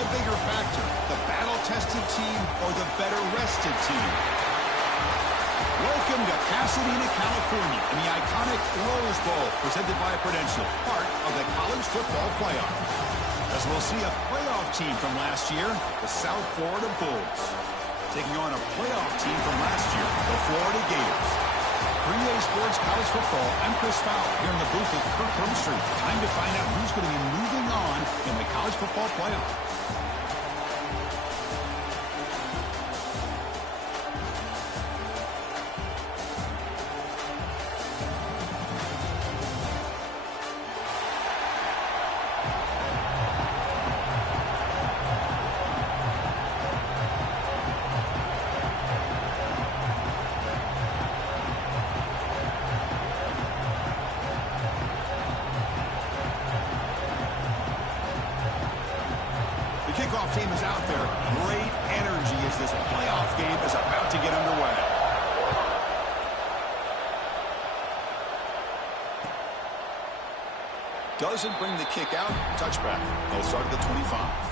the bigger factor, the battle-tested team or the better-rested team? Welcome to Pasadena, California, in the iconic Rose Bowl, presented by Prudential, part of the college football playoff. As we'll see a playoff team from last year, the South Florida Bulls, taking on a playoff team from last year, the Florida Gators. For EA Sports College Football, I'm Chris Fowler here in the booth with Kirk Herbstreit. Time to find out who's going to be moving on in the college football playoff. The kickoff team is out there. Great energy as this playoff game is about to get underway. Doesn't bring the kick out. Touchback. They'll start at the 25.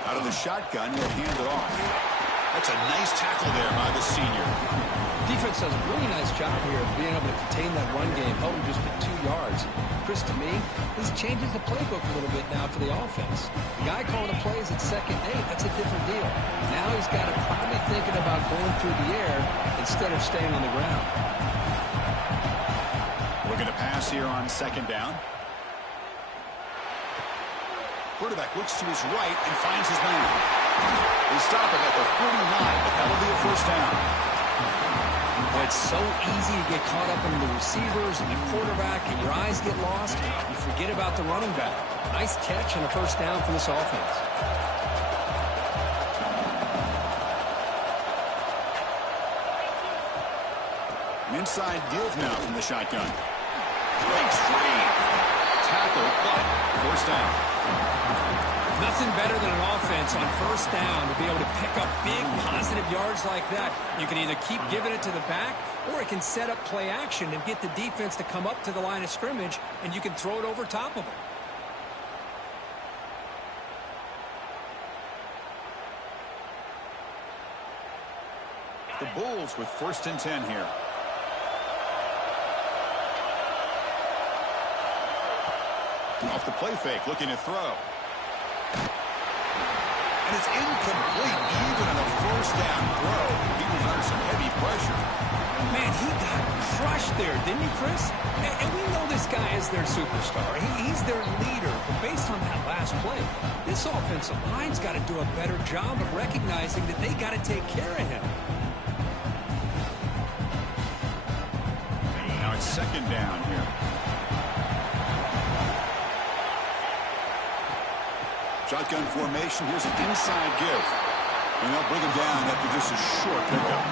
Out of the shotgun, he'll hand it off. That's a nice tackle there by the senior. Defense does a really nice job here of being able to contain that run game, held him just at 2 yards. Chris, to me, this changes the playbook a little bit now for the offense. The guy calling the plays at 2nd and 8, that's a different deal. Now he's got to probably thinking about going through the air instead of staying on the ground. Looking to pass here on 2nd down. Quarterback looks to his right and finds his man. They stop it at the 49, but that'll be a first down. Well, it's so easy to get caught up in the receivers and the quarterback, and your eyes get lost. You forget about the running back. Nice catch and a first down for this offense. An inside give now from the shotgun. Breaks free. Tackle, but first down. Nothing better than an offense on first down to be able to pick up big positive yards like that. You can either keep giving it to the back, or it can set up play action and get the defense to come up to the line of scrimmage, and you can throw it over top of them. The Bulls with 1st and 10 here. Off the play fake, looking to throw. And it's incomplete, even on a first down throw. He was under some heavy pressure. Man, he got crushed there, didn't he, Chris? And we know this guy is their superstar. He's their leader. But based on that last play, this offensive line's got to do a better job of recognizing that they got to take care of him. Now it's 2nd down here. Shotgun formation. Here's an inside give. And they'll bring him down after just a short pickup.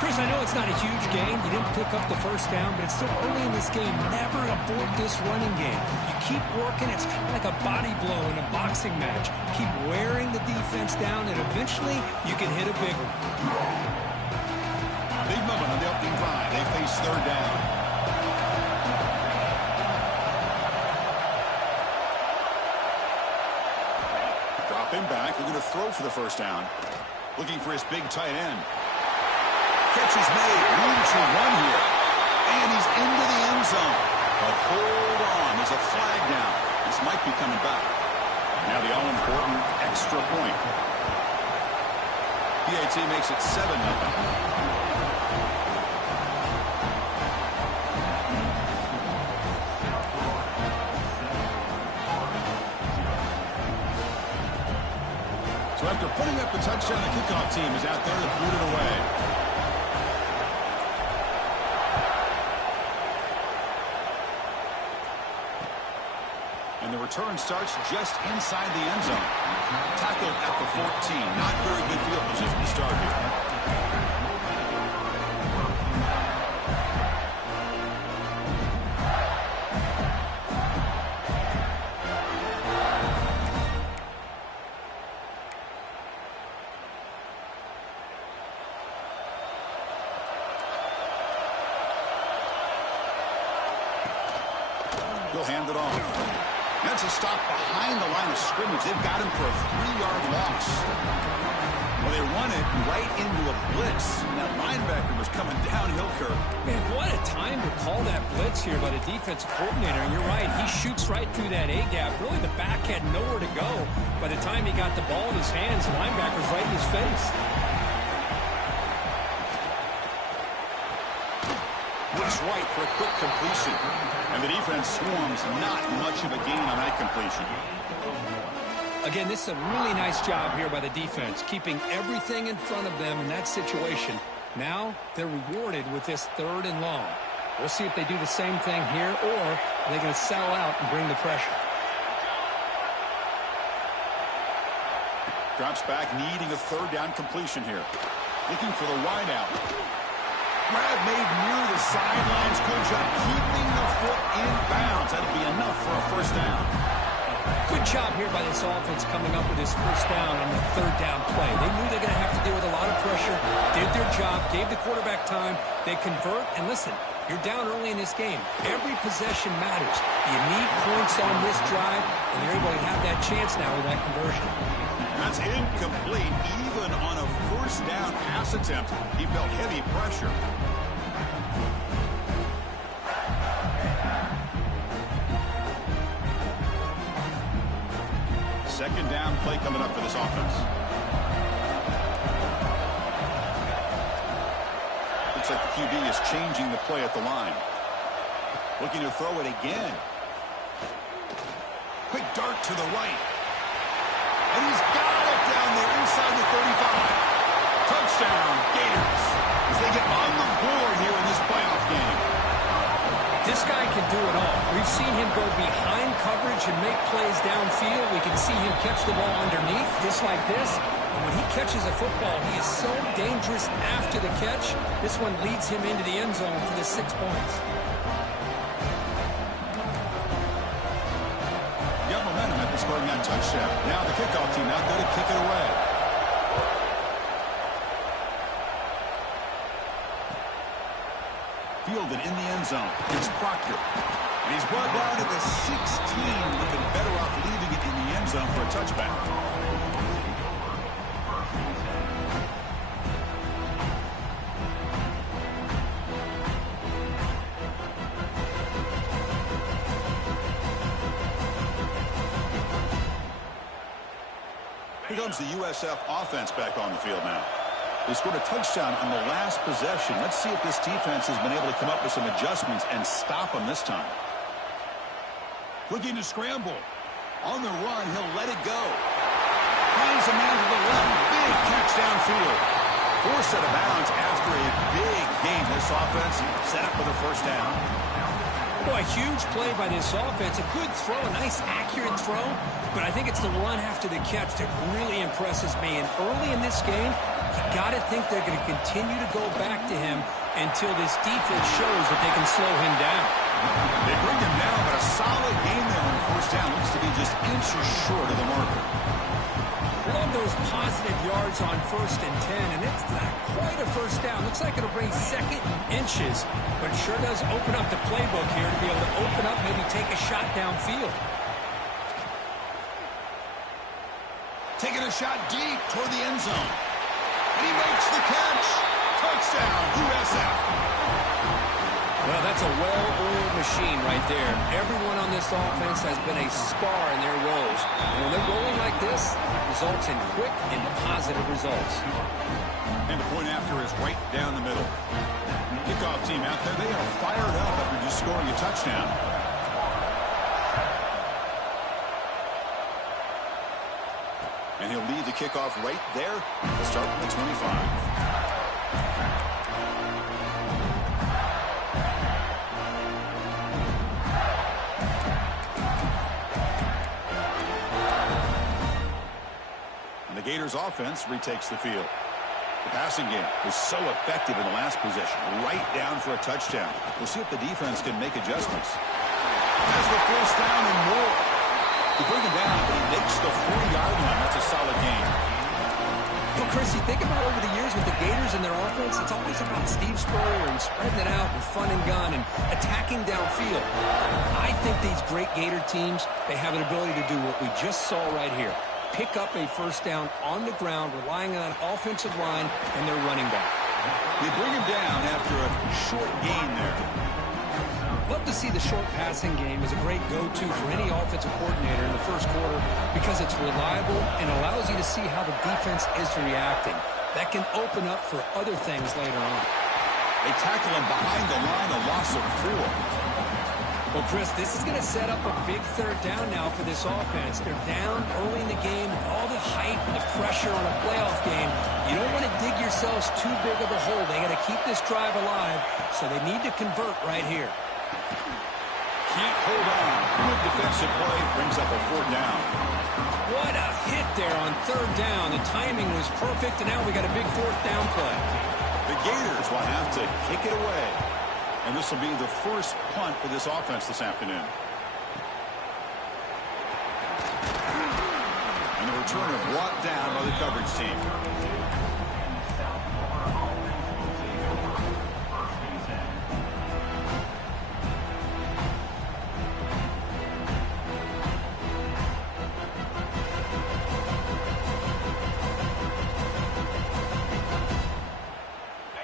Chris, I know it's not a huge gain. You didn't pick up the first down, but it's still early in this game. Never abort this running game. You keep working. It's kind of like a body blow in a boxing match. Keep wearing the defense down, and eventually you can hit a big one. Big moment on the opening drive. They face 3rd down. Him back. They're going to throw for the first down. Looking for his big tight end. Catch is made. Room to run here. And he's into the end zone. But hold on. There's a flag down. This might be coming back. Now the all-important extra point. PAT makes it 7-0. So after putting up the touchdown, the kickoff team is out there to boot it away. And the return starts just inside the end zone. Tackled at the 14. Not very good field position to start here. He'll hand it off. That's a stop behind the line of scrimmage. They've got him for a 3-yard loss. Well, they run it right into a blitz. That linebacker was coming downhill, Kirk. Man, what a time to call that blitz here by the defensive coordinator. And you're right, he shoots right through that A-gap. Really, the back had nowhere to go. By the time he got the ball in his hands, the linebacker's right in his face. Looks right for a quick completion. And the defense swarms not much of a gain on that completion. Again, this is a really nice job here by the defense, keeping everything in front of them in that situation. Now they're rewarded with this 3rd and long. We'll see if they do the same thing here, or are they going to settle out and bring the pressure? Drops back, needing a 3rd down completion here. Looking for the wide out. Grab made near the sidelines. Good job keeping the foot in bounds. That'll be enough for a 1st down. Good job here by this offense coming up with this 1st down on the 3rd down play. They knew they were going to have to deal with a lot of pressure, did their job, gave the quarterback time. They convert, and listen, you're down early in this game. Every possession matters. You need points on this drive, and they're able to have that chance now with that conversion. That's incomplete. Even on a 1st down pass attempt, he felt heavy pressure. Second down play coming up for this offense. Looks like the QB is changing the play at the line. Looking to throw it again. Quick dart to the right. And he's got it down there inside the 35. Touchdown, Gators, as they get on the board here in this playoff game. This guy can do it all. We've seen him go behind coverage and make plays downfield. We can see him catch the ball underneath, just like this. And when he catches a football, he is so dangerous after the catch. This one leads him into the end zone for the 6 points. Got momentum after scoring that touchdown. Now the kickoff team out there to kick it away. Fielded in the end zone. It's Proctor. And he's brought down to the 16. Would have been better off leaving it in the end zone for a touchback. Here comes the USF offense back on the field now. They scored a touchdown on the last possession. Let's see if this defense has been able to come up with some adjustments and stop them this time. Looking to scramble. On the run, he'll let it go. Finds a man to the left. Big catch downfield. Forced out of bounds after a big gain. This offense set up with a 1st down. Boy, a huge play by this offense. A good throw, a nice accurate throw. But I think it's the run after the catch that really impresses me. And early in this game, you got to think they're going to continue to go back to him until this defense shows that they can slow him down. They bring him down, but a solid game there on 1st down. Looks to be just inches short of the marker. Love those positive yards on 1st and 10, and it's not quite a 1st down. Looks like it'll bring 2nd inches, but sure does open up the playbook here to be able to open up, maybe take a shot downfield. Taking a shot deep toward the end zone. And he makes the catch. Touchdown, USF. Well, that's a well-oiled machine right there. Everyone on this offense has been a star in their roles. And when they're rolling like this, results in quick and positive results. And the point after is right down the middle. Kickoff team out there, they are fired up after just scoring a touchdown. And he'll lead the kickoff right there. We'll start from the 25. And the Gators offense retakes the field. The passing game was so effective in the last possession, right down for a touchdown. We'll see if the defense can make adjustments. Has the 1st down and more. He bring him down, but he makes the 40-yard line. That's a solid gain. Well, Chris, you think about over the years with the Gators and their offense, it's always about Steve Spurrier and spreading it out and fun and gun and attacking downfield. I think these great Gator teams, they have an ability to do what we just saw right here. Pick up a first down on the ground, relying on an offensive line and their running back. They bring him down after a short gain there. Love to see the short passing game as a great go-to for any offensive coordinator in the first quarter because it's reliable and allows you to see how the defense is reacting. That can open up for other things later on. They tackle him behind the line, a loss of 4. Well, Chris, this is going to set up a big third down now for this offense. They're down early in the game with all the hype and the pressure on a playoff game. You don't want to dig yourselves too big of a hole. They got to keep this drive alive, so they need to convert right here. Can't hold on. Good defensive play brings up a 4th down. What a hit there on 3rd down. The timing was perfect, and now we got a big 4th down play. The Gators will have to kick it away. And this will be the first punt for this offense this afternoon. And the returner brought down by the coverage team.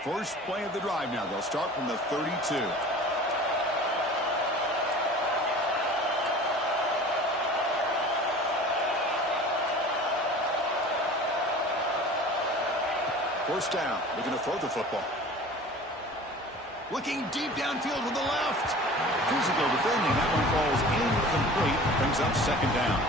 First play of the drive now. They'll start from the 32. First down. Looking to throw the football. Looking deep downfield with the left. Physical defending. That one falls incomplete. Brings up 2nd down.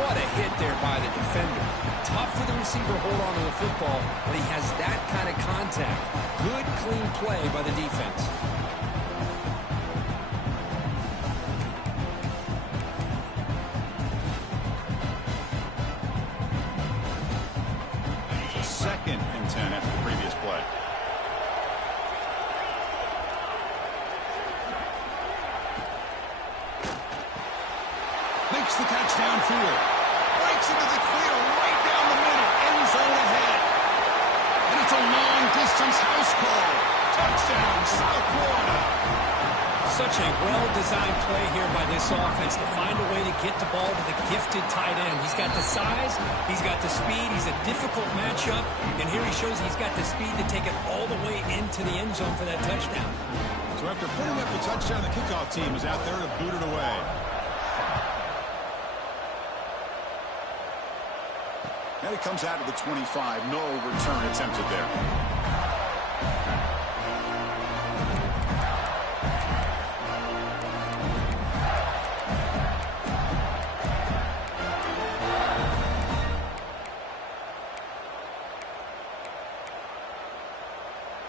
What a hit there by the defender. Tough for the receiver to hold on to the football, but he has that kind of contact. Good, clean play by the defense. It's a 2nd and 10 after the previous play. Makes the catch downfield. Breaks into the clear right down the middle. End zone ahead. And it's a long-distance house call. Touchdown, South Florida. Such a well-designed play here by this offense to find a way to get the ball to the gifted tight end. He's got the size. He's got the speed. He's a difficult matchup. And here he shows he's got the speed to take it all the way into the end zone for that touchdown. So after putting up the touchdown, the kickoff team is out there to boot it away. And it comes out of the 25. No return attempted there.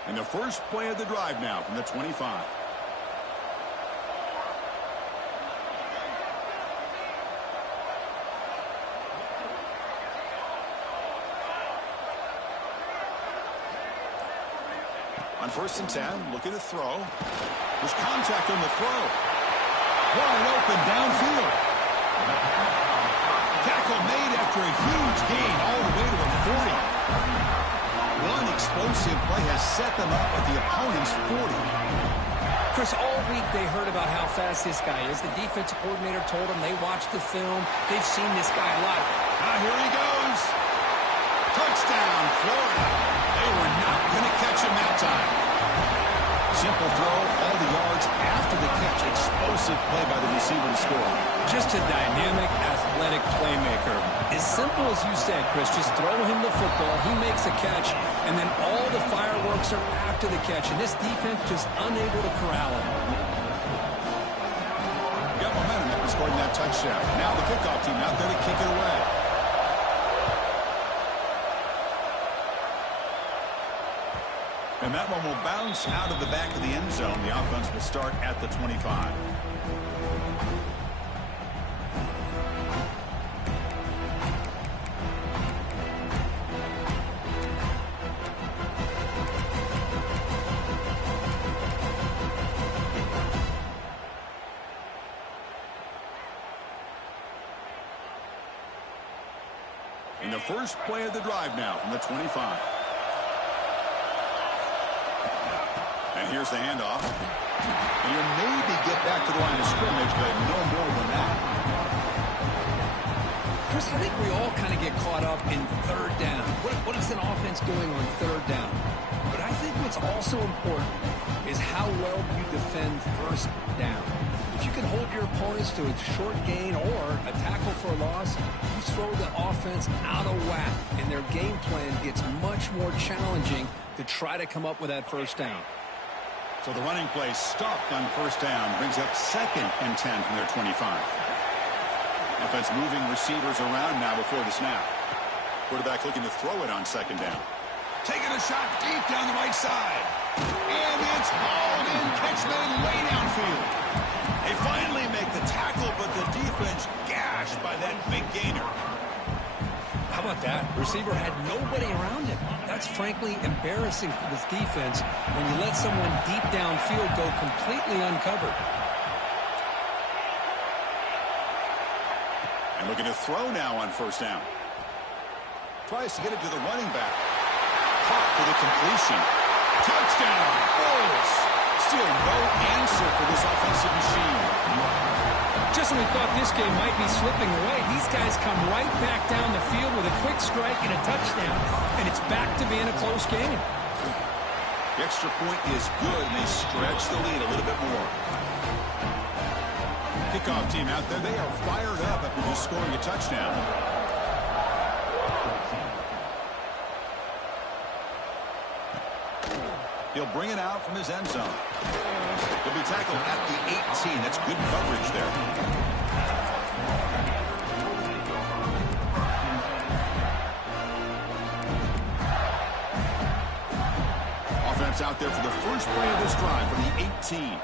And the first play of the drive now from the 25. On 1st and 10, looking to throw. There's contact on the throw. Wide open downfield. Tackle made after a huge gain all the way to the 40. One explosive play has set them up at the opponent's 40. Chris, all week they heard about how fast this guy is. The defensive coordinator told them they watched the film. They've seen this guy a lot. Now here he goes. Touchdown, Florida. They were not going to catch him that time. Simple throw, all the yards after the catch. Explosive play by the receiver to score. Just a dynamic, athletic playmaker. As simple as you said, Chris, just throw him the football, he makes a catch, and then all the fireworks are after the catch, and this defense just unable to corral him. Got momentum after scoring that touchdown. Now the kickoff team out there to kick it away. And that one will bounce out of the back of the end zone. The offense will start at the 25. And the first play of the drive now from the 25. And here's the handoff. And he'll maybe get back to the line of scrimmage, but no more than that. Chris, I think we all kind of get caught up in third down. What is an offense doing on third down? But I think what's also important is how well you defend first down. If you can hold your opponents to a short gain or a tackle for a loss, you throw the offense out of whack, and their game plan gets much more challenging to try to come up with that first down. So the running play stopped on first down, brings up 2nd and 10 from their 25. Offense moving receivers around now before the snap. Quarterback looking to throw it on 2nd down. Taking a shot deep down the right side. And it's hauled in, catch made way downfield. They finally make the tackle, but the defense gashed by that big gainer. How about that? Receiver had nobody around him. That's frankly embarrassing for this defense when you let someone deep downfield go completely uncovered. And looking to throw now on first down. Tries to get it to the running back. Caught for the completion. Touchdown, Bulls. Still no answer for this offensive machine. Just when we thought this game might be slipping away, these guys come right back down the field with a quick strike and a touchdown, and it's back to being a close game. The extra point is good, and they stretch the lead a little bit more. Kickoff team out there, they are fired up after just scoring a touchdown. He'll bring it out from his end zone. He'll be tackled at the 18. That's good coverage there. Offense out there for the first play of this drive from the 18.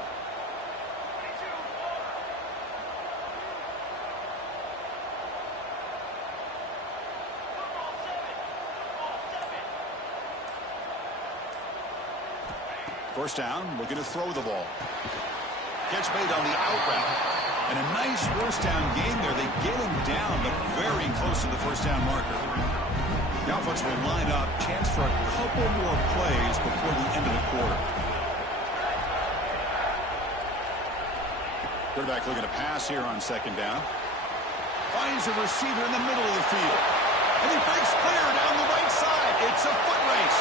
First down, looking to throw the ball. Catch made on the out route. And a nice first down gain there. They get him down, but very close to the first down marker. The offense will line up. Chance for a couple more plays before the end of the quarter. Quarterback looking to pass here on 2nd down. Finds a receiver in the middle of the field. And he breaks clear down the right side. It's a foot race.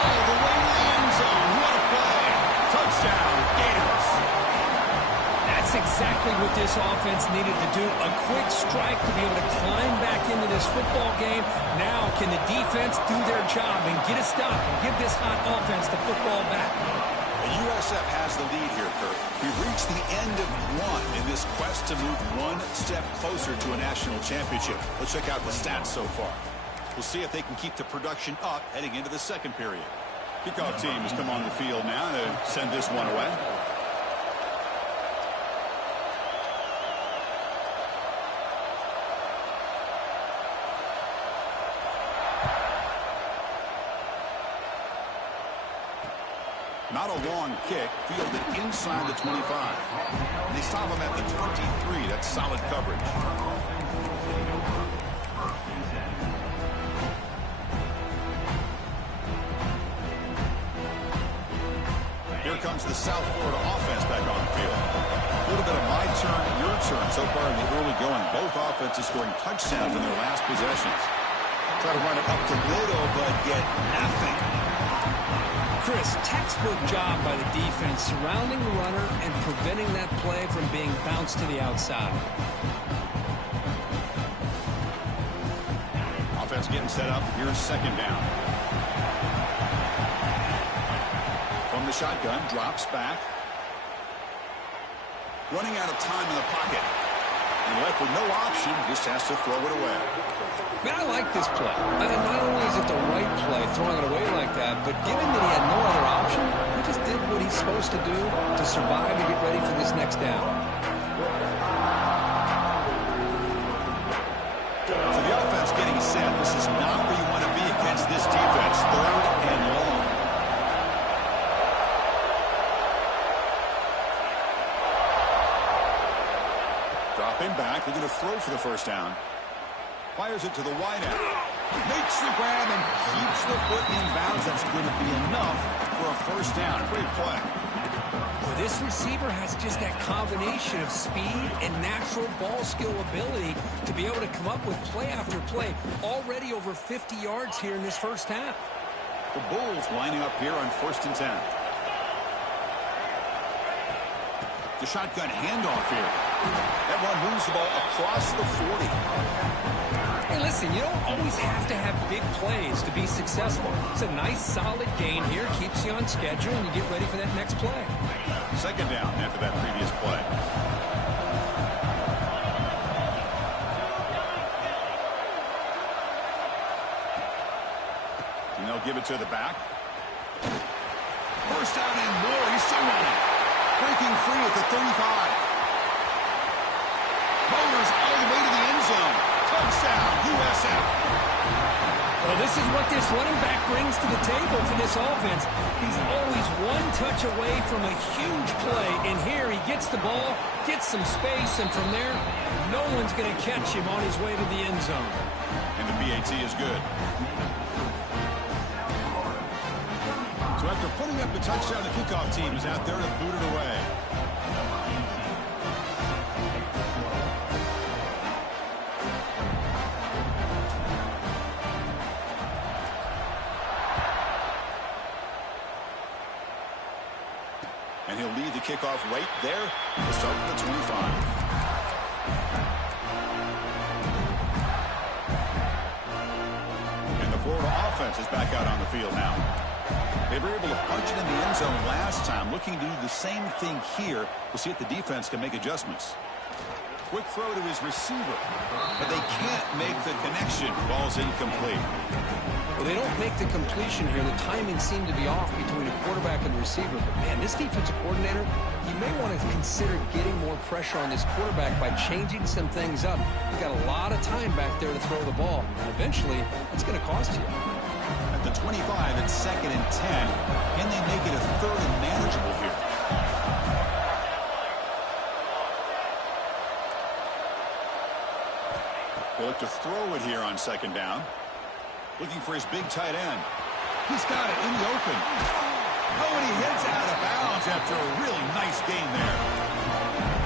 All the way to the end zone. What a play. Touchdown, Gators. That's exactly what this offense needed to do. A quick strike to be able to climb back into this football game. Now can the defense do their job and get a stop and give this hot offense the football back? The USF has the lead here, Kurt. We've reached the end of one in this quest to move one step closer to a national championship. Let's check out the stats so far. We'll see if they can keep the production up heading into the second period. Kickoff team has come on the field now to send this one away. Not a long kick, fielded inside the 25. And they stop him at the 23. That's solid coverage. Here comes the South Florida offense back on the field. A little bit of my turn, your turn so far in the early going. Both offenses scoring touchdowns in their last possessions. Try to run it up the middle, but get nothing. Chris, textbook job by the defense surrounding the runner and preventing that play from being bounced to the outside. Offense getting set up. Here's 2nd down. From the shotgun, drops back. Running out of time in the pocket. And left with no option, just has to throw it away. Man, I like this play. Not only is it the right play, throwing it away like that, but given that he had no other option, he just did what he's supposed to do to survive and get ready for this next down. So the offense getting set. This is not where you want to be against this defense. 3rd and long. Dropping back, looking to throw for the first down. Fires it to the wide end. Makes the grab and keeps the foot in bounds. That's going to be enough for a first down. Great play. Well, this receiver has just that combination of speed and natural ball skill ability to be able to come up with play after play. Already over 50 yards here in this first half. The Bulls lining up here on 1st and 10. The shotgun handoff here. That one moves the ball across the 40. Hey, listen, you don't always have to have big plays to be successful. It's a nice, solid gain here. Keeps you on schedule, and you get ready for that next play. 2nd down after that previous play. And they'll give it to the back. First down and more. He's still running. Breaking free at the 35. Motors all the way to the end zone. Touchdown, USF. Well, this is what this running back brings to the table for this offense. He's always one touch away from a huge play. And here he gets the ball, gets some space, and from there, no one's going to catch him on his way to the end zone. And the PAT is good. So after putting up the touchdown, the kickoff team is out there to boot it away. And he'll lead the kickoff right there. We'll start with the 25. And the Florida offense is back out on the field now. They were able to punch it in the end zone last time. Looking to do the same thing here. We'll see if the defense can make adjustments. Quick throw to his receiver. But they can't make the connection. Ball's incomplete. Well, they don't make the completion here. The timing seemed to be off between a quarterback and the receiver. But, man, this defensive coordinator, he may want to consider getting more pressure on this quarterback by changing some things up. He's got a lot of time back there to throw the ball. And eventually, it's going to cost you. At the 25, it's 2nd and 10. Can they make it a 3rd and manageable here? They look to throw it here on 2nd down. Looking for his big tight end. He's got it in the open. Oh, and he heads out of bounds after a really nice gain there.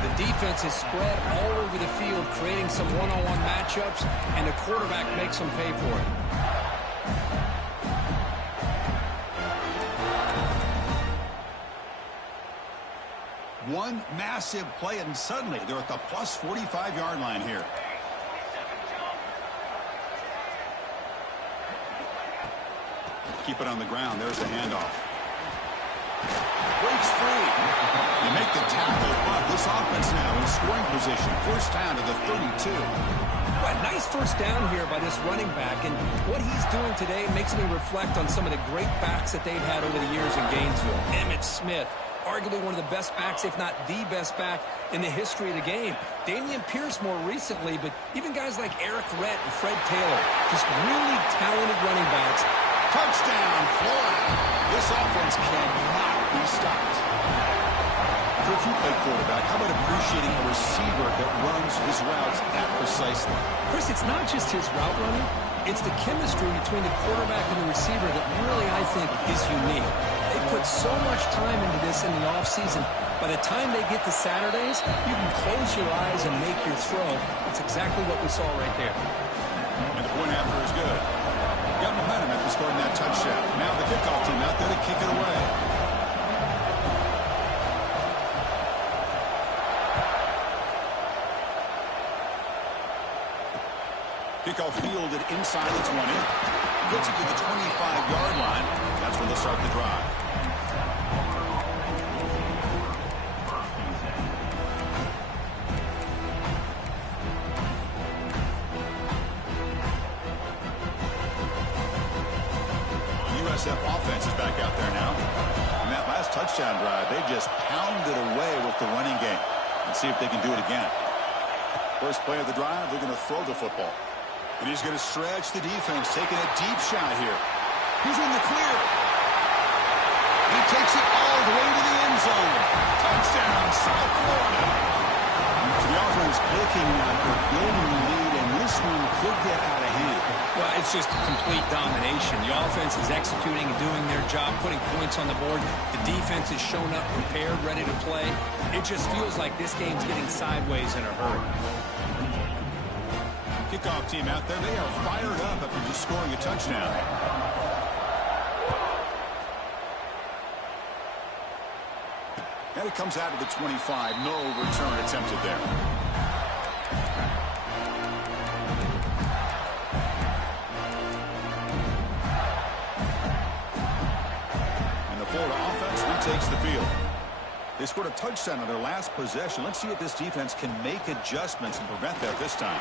The defense is spread all over the field, creating some one-on-one matchups, and the quarterback makes them pay for it. One massive play, and suddenly they're at the plus 45-yard line here. Keep it on the ground. There's the handoff. Breaks free. They make the tackle, but this offense now in scoring position. First down to the 32. Well, nice first down here by this running back, and what he's doing today makes me reflect on some of the great backs that they've had over the years in Gainesville. Emmitt Smith, arguably one of the best backs, if not the best back in the history of the game. Damian Pierce more recently, but even guys like Eric Rhett and Fred Taylor, just really talented running backs. Touchdown, Florida. This offense cannot be stopped. If you play quarterback, how about appreciating a receiver that runs his routes that precisely? Chris, it's not just his route running. It's the chemistry between the quarterback and the receiver that really, I think, is unique. They put so much time into this in the offseason. By the time they get to Saturdays, you can close your eyes and make your throw. That's exactly what we saw right there. And the point after is good. Got momentum after scoring that touchdown. Now the kickoff team out there to kick it away. Kickoff fielded inside the 20. Gets it to the 25-yard line. That's when they'll start the drive. USF offense is back out there now. In that last touchdown drive, they just pounded away with the running game. Let's see if they can do it again. First play of the drive, they're going to throw the football. And he's going to stretch the defense, taking a deep shot here. He's in the clear. He takes it all the way to the end zone. Touchdown, South Florida. So the offense looking for building the lead and this one could get out of hand. Well, it's just complete domination. The offense is executing and doing their job, putting points on the board. The defense has shown up prepared, ready to play. It just feels like this game's getting sideways in a hurry. Kickoff team out there, they are fired up after just scoring a touchdown. And it comes out of the 25. No return attempted there. And the Florida offense retakes the field. They scored a touchdown on their last possession. Let's see if this defense can make adjustments and prevent that this time.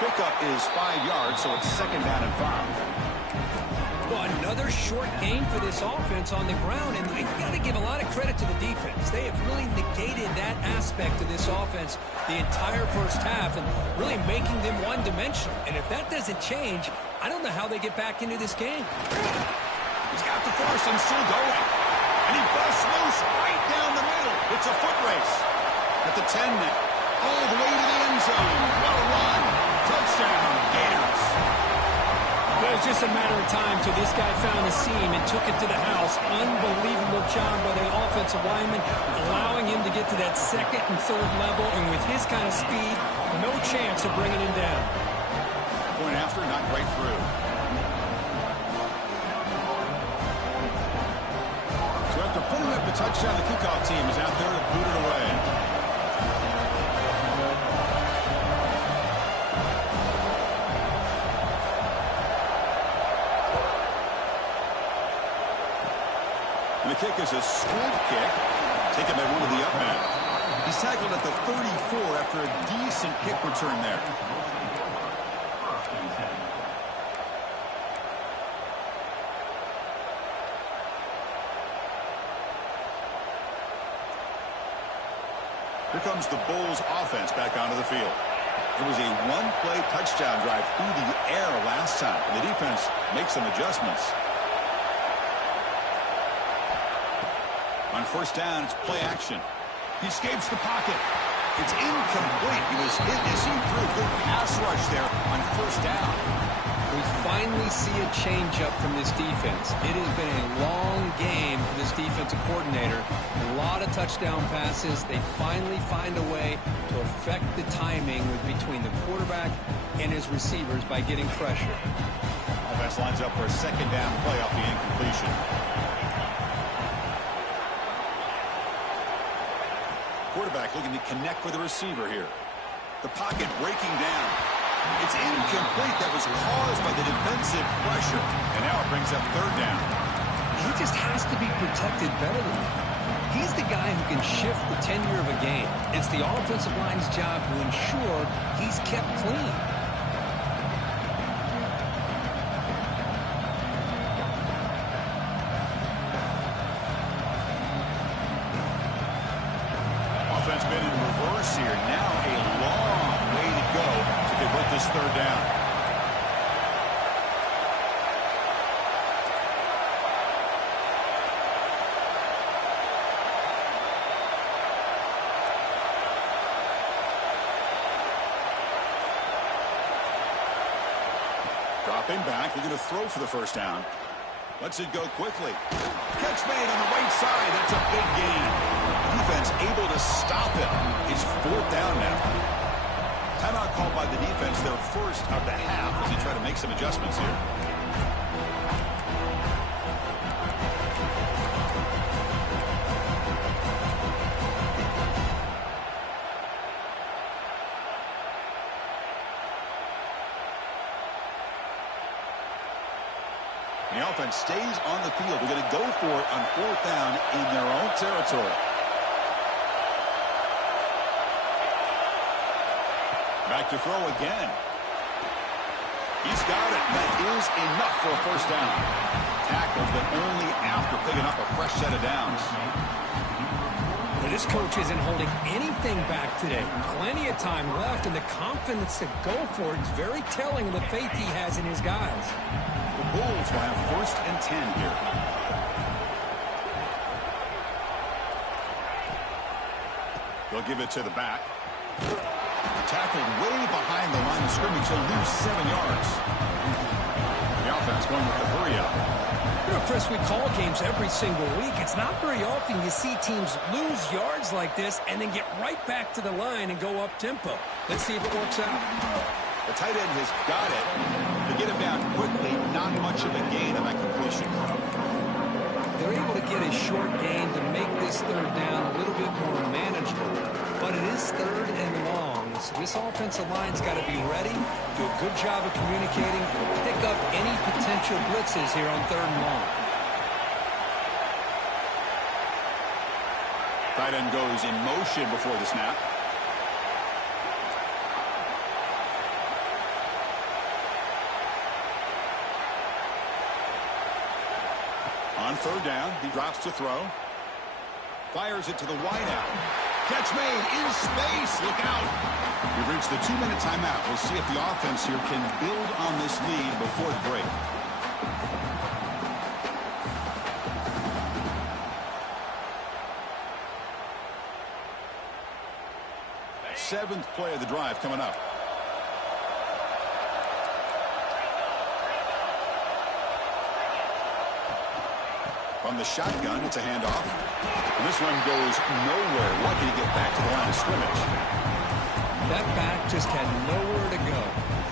Pickup is 5 yards, so it's second down and 5. Well, another short game for this offense on the ground, and you got to give a lot of credit to the defense. They have really negated that aspect of this offense the entire first half and really making them one-dimensional. And if that doesn't change, I don't know how they get back into this game. He's got the force and still going. And he busts loose right down the middle. It's a foot race. At the 10 now. All the way to the end zone. What a run. Touchdown, Gators. Well, it was just a matter of time till this guy found a seam and took it to the house. Unbelievable job by the offensive lineman, allowing him to get to that second and third level. And with his kind of speed, no chance of bringing him down. Point after, not right through. Putting up the touchdown, the kickoff team is out there to boot it away. And the kick is a squib kick, taken by one of the up men. He's tackled at the 34 after a decent kick return there. Here comes the Bulls offense back onto the field. It was a one-play touchdown drive through the air last time. And the defense makes some adjustments. On first down, it's play action. He escapes the pocket. It's incomplete. He was hit as he threw a good pass rush there on first down. We finally see a change-up from this defense. It has been a long game for this defensive coordinator. A lot of touchdown passes. They finally find a way to affect the timing between the quarterback and his receivers by getting pressure. Offense lines up for a second down play off the incompletion. Quarterback looking to connect with the receiver here. The pocket breaking down. It's incomplete. That was caused by the defensive pressure. And now it brings up third down. He just has to be protected better than that. He's the guy who can shift the tenure of a game. It's the offensive line's job to ensure he's kept clean. Offense been in reverse here. Now a long way to go to convert this third down. Dropping back, looking to throw for the first down. Lets it go quickly. Catch made on the right side. That's a big gain. Defense able to stop it. It's fourth down now. Timeout called by the defense, their first of the half, as they try to make some adjustments here. The offense stays on the field. They're going to go for it on fourth down in their own territory. Back to throw again. He's got it. That is enough for a first down. Tackled, but only after picking up a fresh set of downs. Well, this coach isn't holding anything back today. Plenty of time left, and the confidence to go for it is very telling of the faith he has in his guys. The Bulls will have first and 10 here. They'll give it to the back. Tackled way behind the line of scrimmage. He'll lose 7 yards. The offense going with the hurry up. You know, Chris, we call games every single week. It's not very often you see teams lose yards like this and then get right back to the line and go up tempo. Let's see if it works out. The tight end has got it. To get it back quickly, not much of a gain on that completion. They're able to get a short gain to make this third down a little bit more manageable. But it is third and long, so this offensive line's got to be ready, do a good job of communicating, pick up any potential blitzes here on third and long. Tight end goes in motion before the snap. On third down, he drops to throw. Fires it to the wideout. Catch made in space. Look out. We've reached the 2-minute timeout. We'll see if the offense here can build on this lead before the break. Seventh play of the drive coming up. From the shotgun, it's a handoff. And this one goes nowhere. Lucky to get back to the line of scrimmage. That back just had nowhere to go.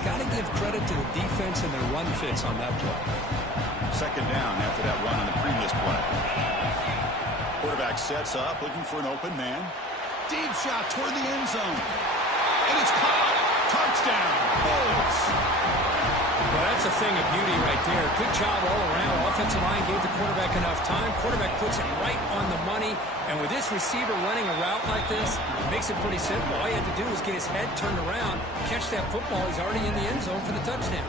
Got to give credit to the defense and their run fits on that play. Second down after that run on the previous play. Quarterback sets up, looking for an open man. Deep shot toward the end zone. And it's caught. Touchdown. Bulls. Well, that's a thing of beauty right there. Good job all around. Offensive line gave the quarterback enough time. Quarterback puts it right on the money. And with this receiver running a route like this, it makes it pretty simple. All you have to do is get his head turned around, catch that football. He's already in the end zone for the touchdown.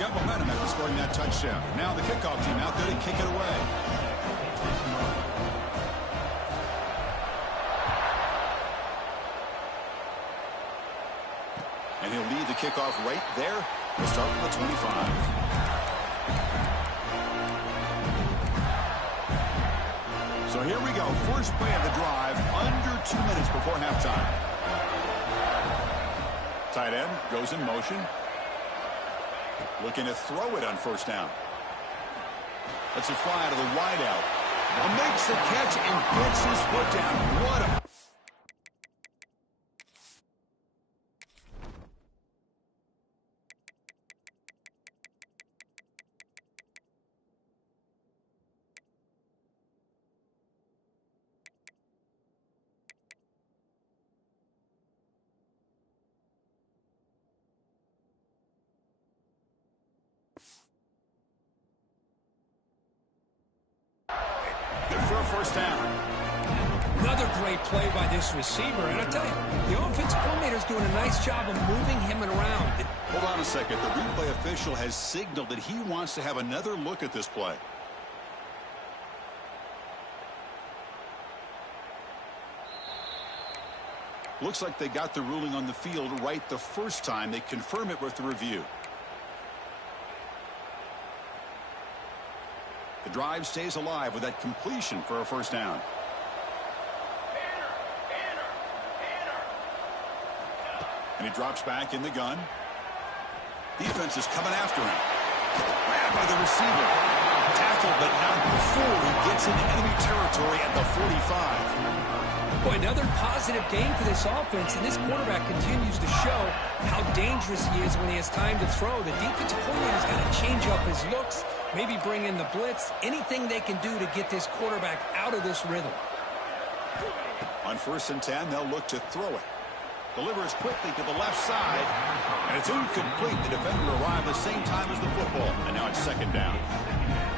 Got momentum after scoring that touchdown. Now the kickoff team out there to kick it away. And he'll lead the kickoff right there. We'll start with the 25. So here we go. First play of the drive. Under 2 minutes before halftime. Tight end goes in motion. Looking to throw it on first down. That's a fly to the wideout. Makes the catch and gets his foot down. What a... First down. Another great play by this receiver. And I tell you, the offensive coordinator's doing a nice job of moving him around. Hold on a second. The replay official has signaled that he wants to have another look at this play. Looks like they got the ruling on the field right the first time. They confirm it with the review. The drive stays alive with that completion for a first down. And he drops back in the gun. Defense is coming after him. Grabbed by the receiver. Tackled, but not before he gets into enemy territory at the 45. Boy, another positive game for this offense, and this quarterback continues to show how dangerous he is when he has time to throw. The defensive coordinator's got to change up his looks, maybe bring in the blitz, anything they can do to get this quarterback out of this rhythm. On 1st and 10, they'll look to throw it. Delivers quickly to the left side, and it's incomplete. The defender arrived the same time as the football, and now it's second down.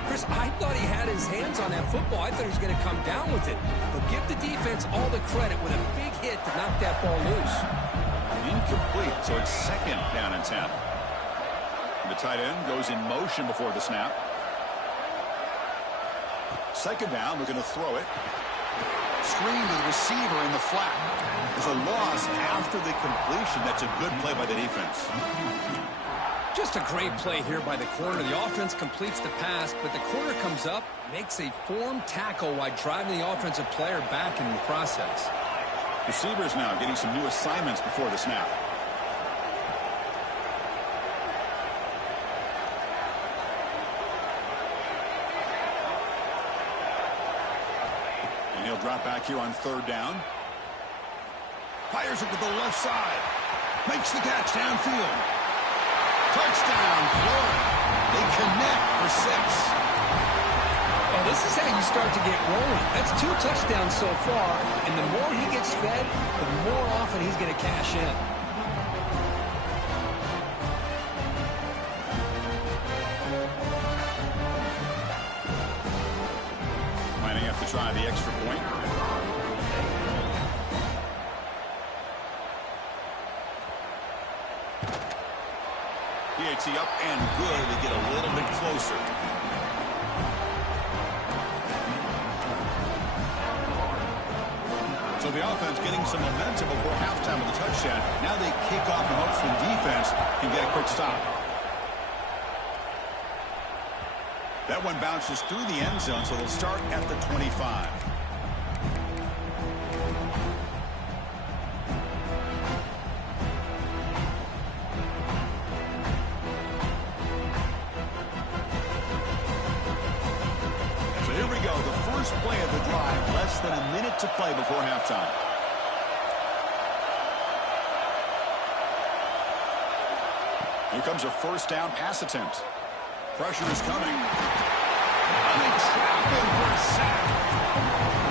Chris, I thought he had his hands on that football. I thought he was going to come down with it. But give the defense all the credit with a big hit to knock that ball loose. Incomplete, so it's second down and 10. And the tight end goes in motion before the snap. Second down, we're going to throw it. Screen to the receiver in the flat. There's a loss after the completion. That's a good play by the defense. Just a great play here by the corner. The offense completes the pass, but the corner comes up, makes a form tackle while driving the offensive player back in the process. Receivers now getting some new assignments before the snap. And he'll drop back here on 3rd down. Fires it to the left side. Makes the catch downfield. Touchdown, Florida. They connect for 6. Well, this is how you start to get rolling. That's 2 touchdowns so far, and the more he gets fed, the more often he's going to cash in. Might have to try the extra point. PAT up and good. They get a little bit closer. So the offense getting some momentum before halftime with a touchdown. Now they kick off and hopefully defense can get a quick stop. That one bounces through the end zone, so they'll start at the 25. So here we go, the first play of the drive, less than a minute to play before halftime. Here comes a first down pass attempt. Pressure is coming. And they trap him for a sack.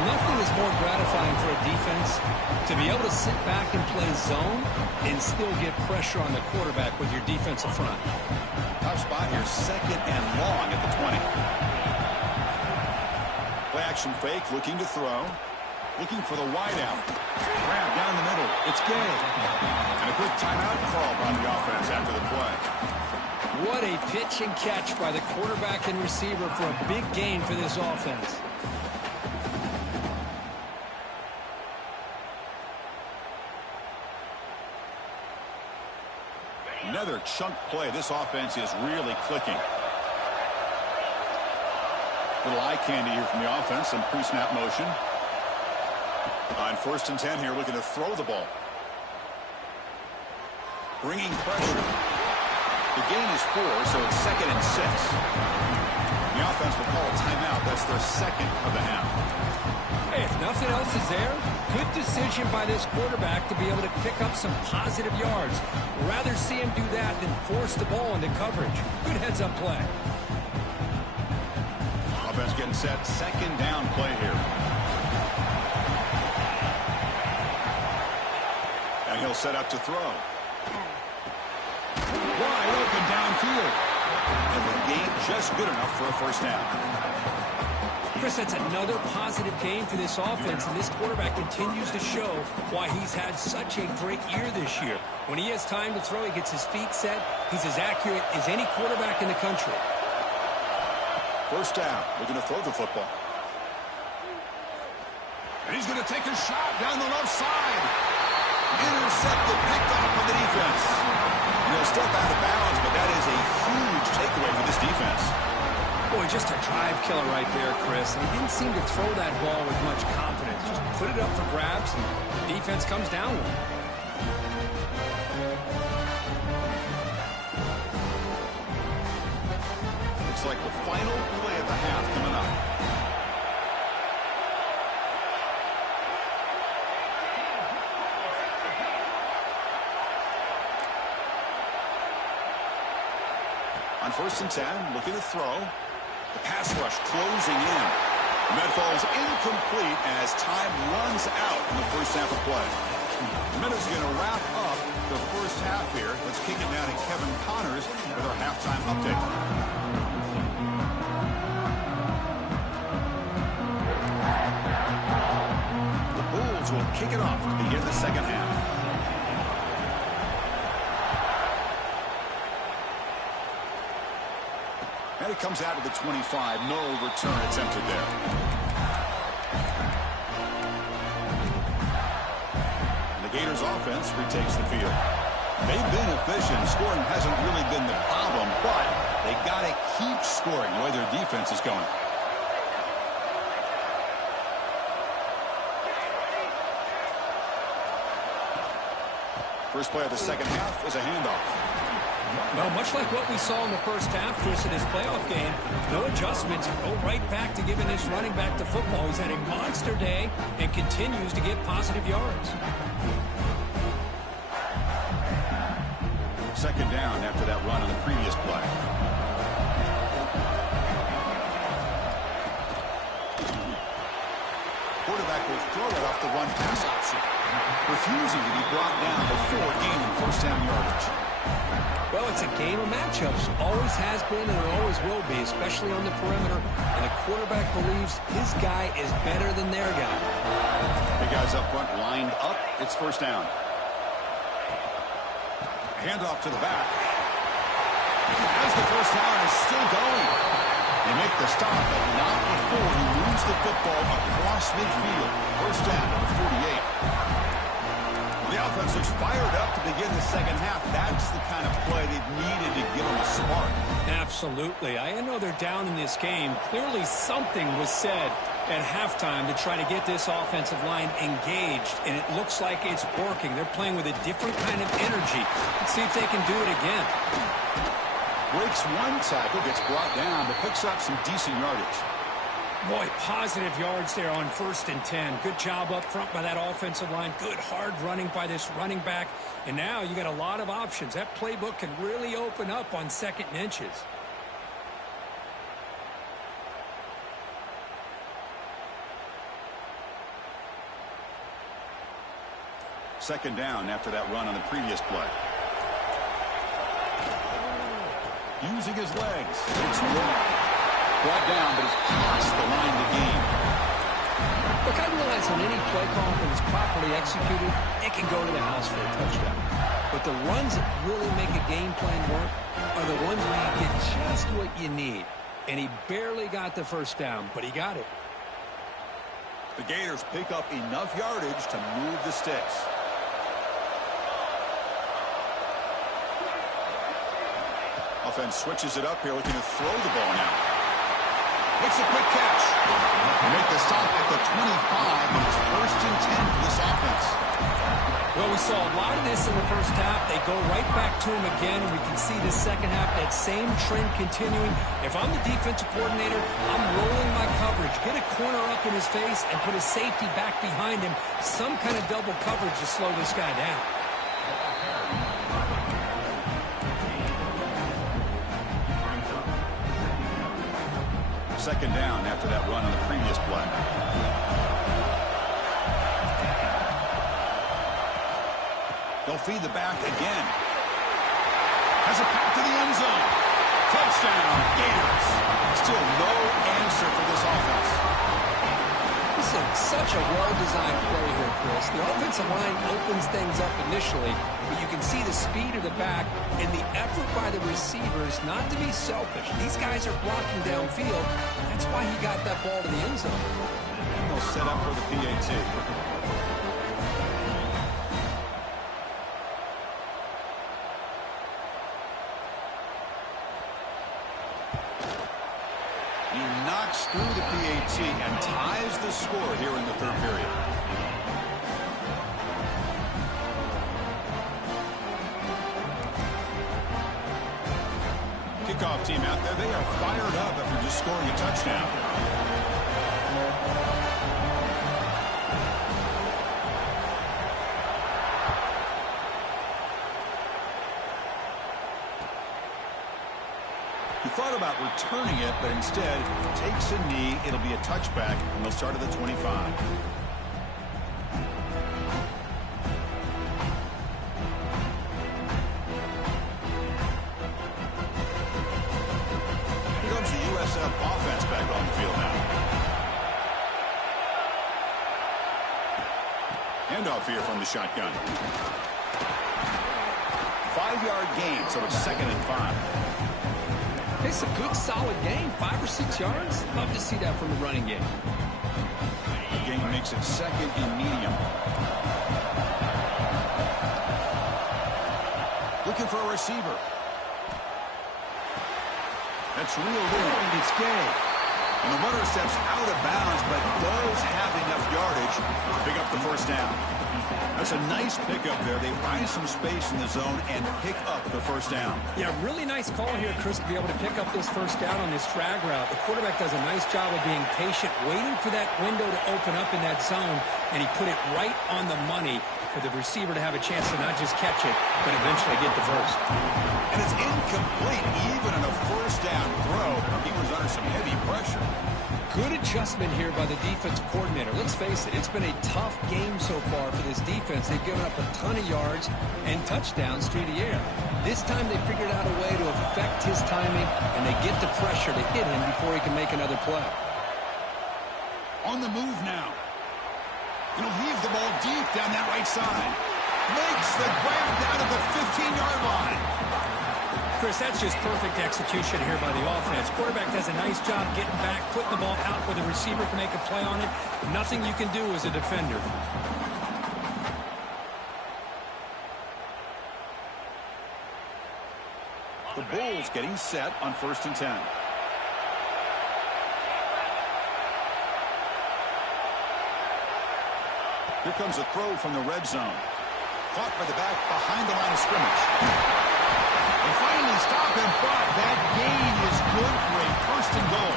Nothing is more gratifying for a defense to be able to sit back and play zone and still get pressure on the quarterback with your defensive front. Tough spot here, 2nd and long at the 20. Play action fake, looking to throw. Looking for the wideout. Grab down the middle. It's Gay. And a quick timeout call by the offense after the play. What a pitch and catch by the quarterback and receiver for a big gain for this offense. Another chunk play. This offense is really clicking. Little eye candy here from the offense. Some pre-snap motion. On 1st and 10 here, looking to throw the ball. Bringing pressure. The gain is 4, so it's 2nd and 6. The offense will call a timeout. That's their 2nd of the half. Hey, if nothing else is there, good decision by this quarterback to be able to pick up some positive yards. Rather see him do that than force the ball into coverage. Good heads-up play. Offense getting set. 2nd down play here. And he'll set up to throw. Wide open downfield. And the gain just good enough for a first down. Chris, that's another positive gain for this offense, and this quarterback continues to show why he's had such a great year this year. When he has time to throw, he gets his feet set. He's as accurate as any quarterback in the country. First down, looking to throw the football. And he's going to take a shot down the left side. Intercepted, picked off by the defense. And he'll step out of bounds, but that is a huge takeaway for this defense. Boy, just a drive killer right there, Chris. And he didn't seem to throw that ball with much confidence. Just put it up for grabs, and the defense comes down with it. Looks like the final play of the half coming up. On 1st and 10, looking to throw. The pass rush closing in. And that falls incomplete as time runs out in the first half of play. The Minutes are going to wrap up the first half here. Let's kick it down to Kevin Connors with our halftime update. The Bulls will kick it off to begin the second half. And it comes out of the 25. No return attempted there. And the Gators offense retakes the field. They've been efficient. Scoring hasn't really been the problem, but they got to keep scoring the way their defense is going. First play of the second half is a handoff. Well, much like what we saw in the first half, Chris, in his playoff game, no adjustments. Go right back to giving this running back the football. He's had a monster day and continues to get positive yards. Second down after that run on the previous play. Quarterback will throw it off the run pass option, refusing to be brought down before gaining first down yardage. Well, it's a game of matchups. Always has been and it always will be, especially on the perimeter. And the quarterback believes his guy is better than their guy. The guys up front lined up. It's first down. Handoff to the back. As the first down is still going. They make the stop, but not before he moves the football across midfield. First down at the 48. The offense looks fired up to begin the second half. That's the kind of play they've needed to give them a spark. Absolutely. I know they're down in this game. Clearly something was said at halftime to try to get this offensive line engaged, and it looks like it's working. They're playing with a different kind of energy. Let's see if they can do it again. Breaks one tackle, gets brought down, but picks up some decent yardage. Boy, positive yards there on 1st and 10. Good job up front by that offensive line. Good hard running by this running back. And now you got a lot of options. That playbook can really open up on 2nd and inches. Second down after that run on the previous play. Using his legs. It's long. Brought down, but it's past the line to gain. Look, I realize on any play call, when it's properly executed, it can go to the house for a touchdown. But the runs that really make a game plan work are the ones where you get just what you need. And he barely got the first down, but he got it. The Gators pick up enough yardage to move the sticks. Offense switches it up here, looking to throw the ball now. Makes a quick catch. They make the stop at the 25, and it's 1st and 10 for this offense. Well, we saw a lot of this in the first half. They go right back to him again, and we can see the second half, that same trend continuing. If I'm the defensive coordinator, I'm rolling my coverage. Get a corner up in his face and put a safety back behind him. Some kind of double coverage to slow this guy down. Second down after that run on the previous play. They'll feed the back again. Has a pass to the end zone. Touchdown, Gators. Still no answer for this offense. This is such a well-designed play here, Chris. The offensive line opens things up initially, but you can see the speed of the back and the effort by the receivers not to be selfish. These guys are blocking downfield. That's why he got that ball to the end zone. Almost set up for the PAT. He knocks through the PAT and ties the score here in the 3rd period. Kickoff team out there, they are fired up after just scoring a touchdown. He thought about returning it, but instead takes a knee. It'll be a touchback, and they'll start at the 25. Here comes the USF offense back on the field now. Handoff here from the shotgun. 5-yard gain, so it's 2nd and 5. It's a good, solid game. 5 or 6 yards. Love to see that from the running game. The game makes it 2nd and medium. Looking for a receiver. That's reeled in, and it's Gay. And the runner steps out of bounds, but does have enough yardage to pick up the first down. That's a nice pickup there. They find some space in the zone and pick up the first down. Yeah, really nice call here, Chris, to be able to pick up this first down on this drag route. The quarterback does a nice job of being patient, waiting for that window to open up in that zone, and he put it right on the money for the receiver to have a chance to not just catch it, but eventually get the first. And it's incomplete, even on a first down throw. He was under some heavy pressure. Good adjustment here by the defensive coordinator. Let's face it, it's been a tough game so far for this defense. They've given up a ton of yards and touchdowns through the air. This time they figured out a way to affect his timing, and they get the pressure to hit him before he can make another play. On the move now. And he'll leave the ball deep down that right side. Makes the grab down to the 15-yard line. Chris, that's just perfect execution here by the offense. Quarterback does a nice job getting back, putting the ball out where the receiver can make a play on it. Nothing you can do as a defender. The Bulls getting set on 1st and 10. Here comes a throw from the red zone. Caught by the back behind the line of scrimmage. They finally stop him, but that gain is good for a 1st and goal.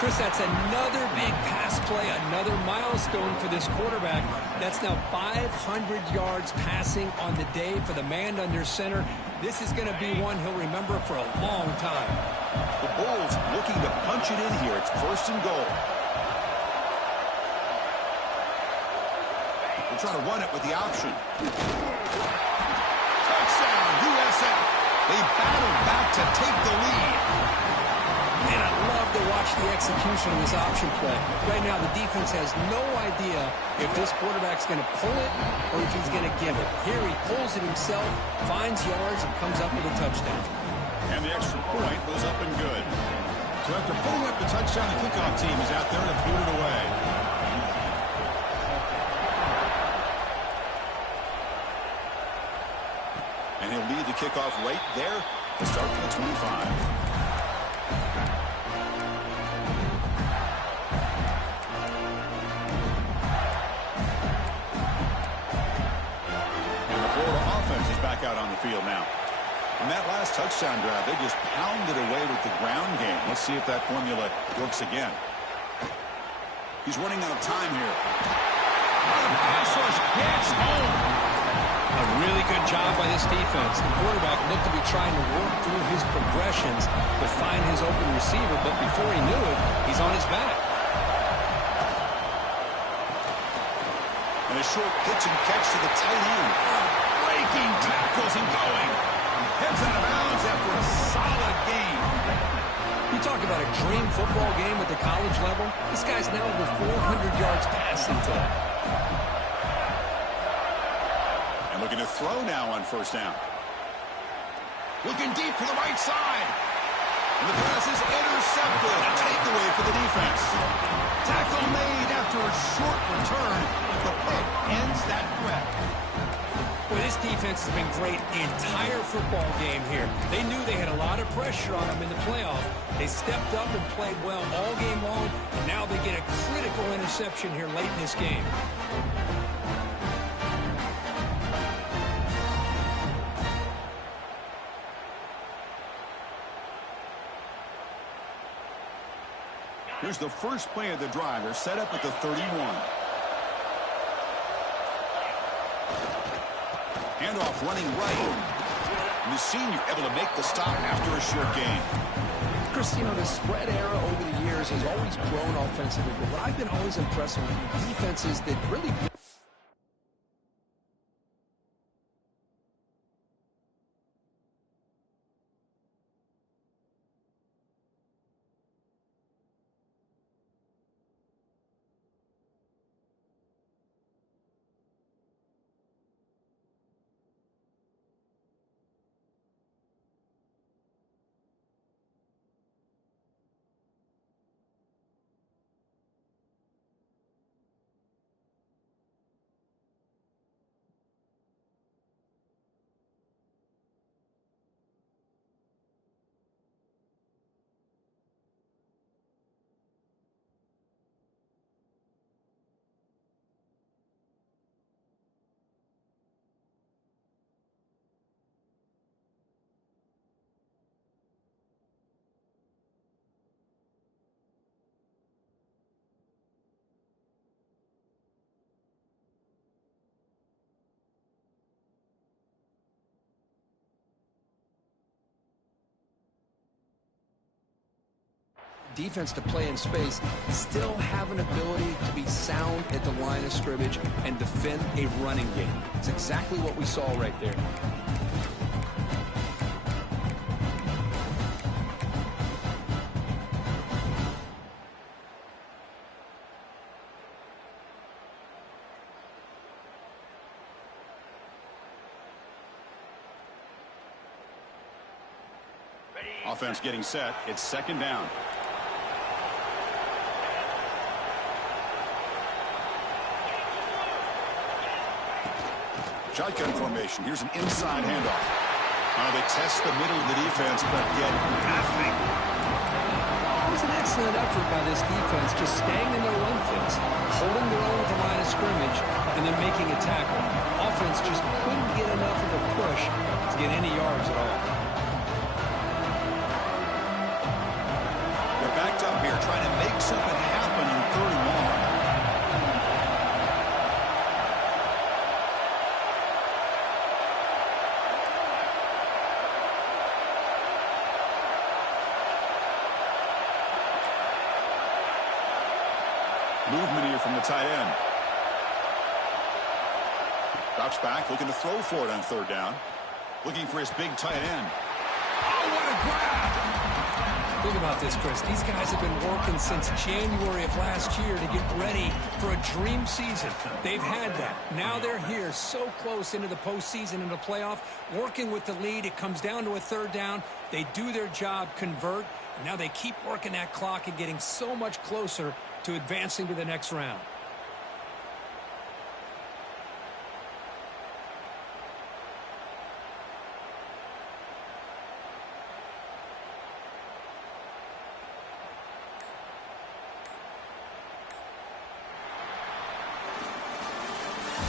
Chris, that's another big pass play, another milestone for this quarterback. That's now 500 yards passing on the day for the man under center. This is going to be one he'll remember for a long time. The Bulls looking to punch it in here. It's 1st and goal. They're trying to run it with the option. Touchdown, USF. They battle back to take the lead. And I love to watch the execution of this option play. Right now, the defense has no idea if this quarterback's going to pull it or if he's going to give it. Here he pulls it himself, finds yards, and comes up with a touchdown. And the extra point goes up and good. So after putting up the touchdown, the kickoff team is out there to boot it away. And he'll lead the kickoff right there to start from the 25. Back out on the field now. On that last touchdown drive, they just pounded away with the ground game. Let's see if that formula works again. He's running out of time here. The pass rush gets home. A really good job by this defense. The quarterback looked to be trying to work through his progressions to find his open receiver, but before he knew it, he's on his back. And a short pitch and catch to the tight end. Breaking tackles and going. Heads out of bounds after a solid game. You talk about a dream football game at the college level. This guy's now over 400 yards passing today. And looking to throw now on 1st down. Looking deep to the right side. And the pass is intercepted. A takeaway for the defense. Tackle made after a short return. The pick ends that threat. Well, this defense has been great the entire football game here. They knew they had a lot of pressure on them in the playoff. They stepped up and played well all game long, and now they get a critical interception here late in this game. Here's the first play of the drive. They're set up at the 31. Handoff running right. And the senior able to make the stop after a short gain. Chris, you know, the spread era over the years has always grown offensively, but what I've been always impressed with defenses that really defense to play in space, still have an ability to be sound at the line of scrimmage and defend a running game. It's exactly what we saw right there. Offense getting set. It's second down. Shotgun formation. Here's an inside handoff. They test the middle of the defense, but get nothing. It was an excellent effort by this defense, just staying in their run fence, holding their own at the line of scrimmage, and then making a tackle. Offense just couldn't get enough of a push to get any yards at all. They're backed up here, trying to make something happen on 3rd and long. Movement here from the tight end. Drops back, looking to throw for it on 3rd down. Looking for his big tight end. Oh, what a grab! Think about this, Chris. These guys have been working since January of last year to get ready for a dream season. They've had that. Now they're here, so close into the postseason and the playoff, working with the lead. It comes down to a 3rd down. They do their job, convert. And now they keep working that clock and getting so much closer to advancing to the next round.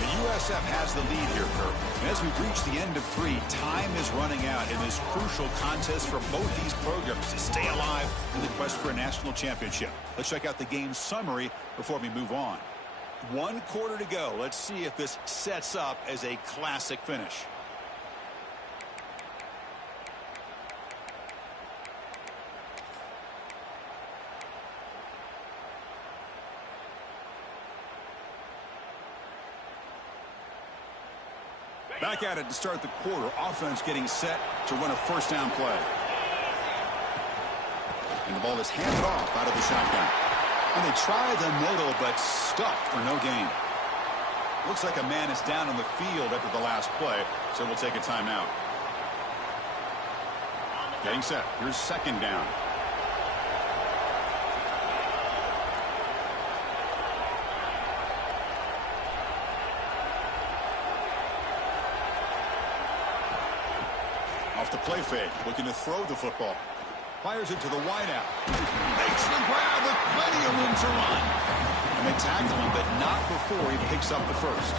USF has the lead here, Kirk. And as we've reached the end of 3, time is running out in this crucial contest for both these programs to stay alive in the quest for a national championship. Let's check out the game summary before we move on. 1 quarter to go. Let's see if this sets up as a classic finish. Back at it to start the quarter. Offense getting set to run a 1st down play. And the ball is handed off out of the shotgun. And they try the middle, but stuffed for no gain. Looks like a man is down on the field after the last play, so we'll take a timeout. Getting set. Here's 2nd down. Off the play fake, looking to throw the football. Fires it to the wideout. Makes the grab with plenty of room to run. And they tackle him, but not before he picks up the 1st.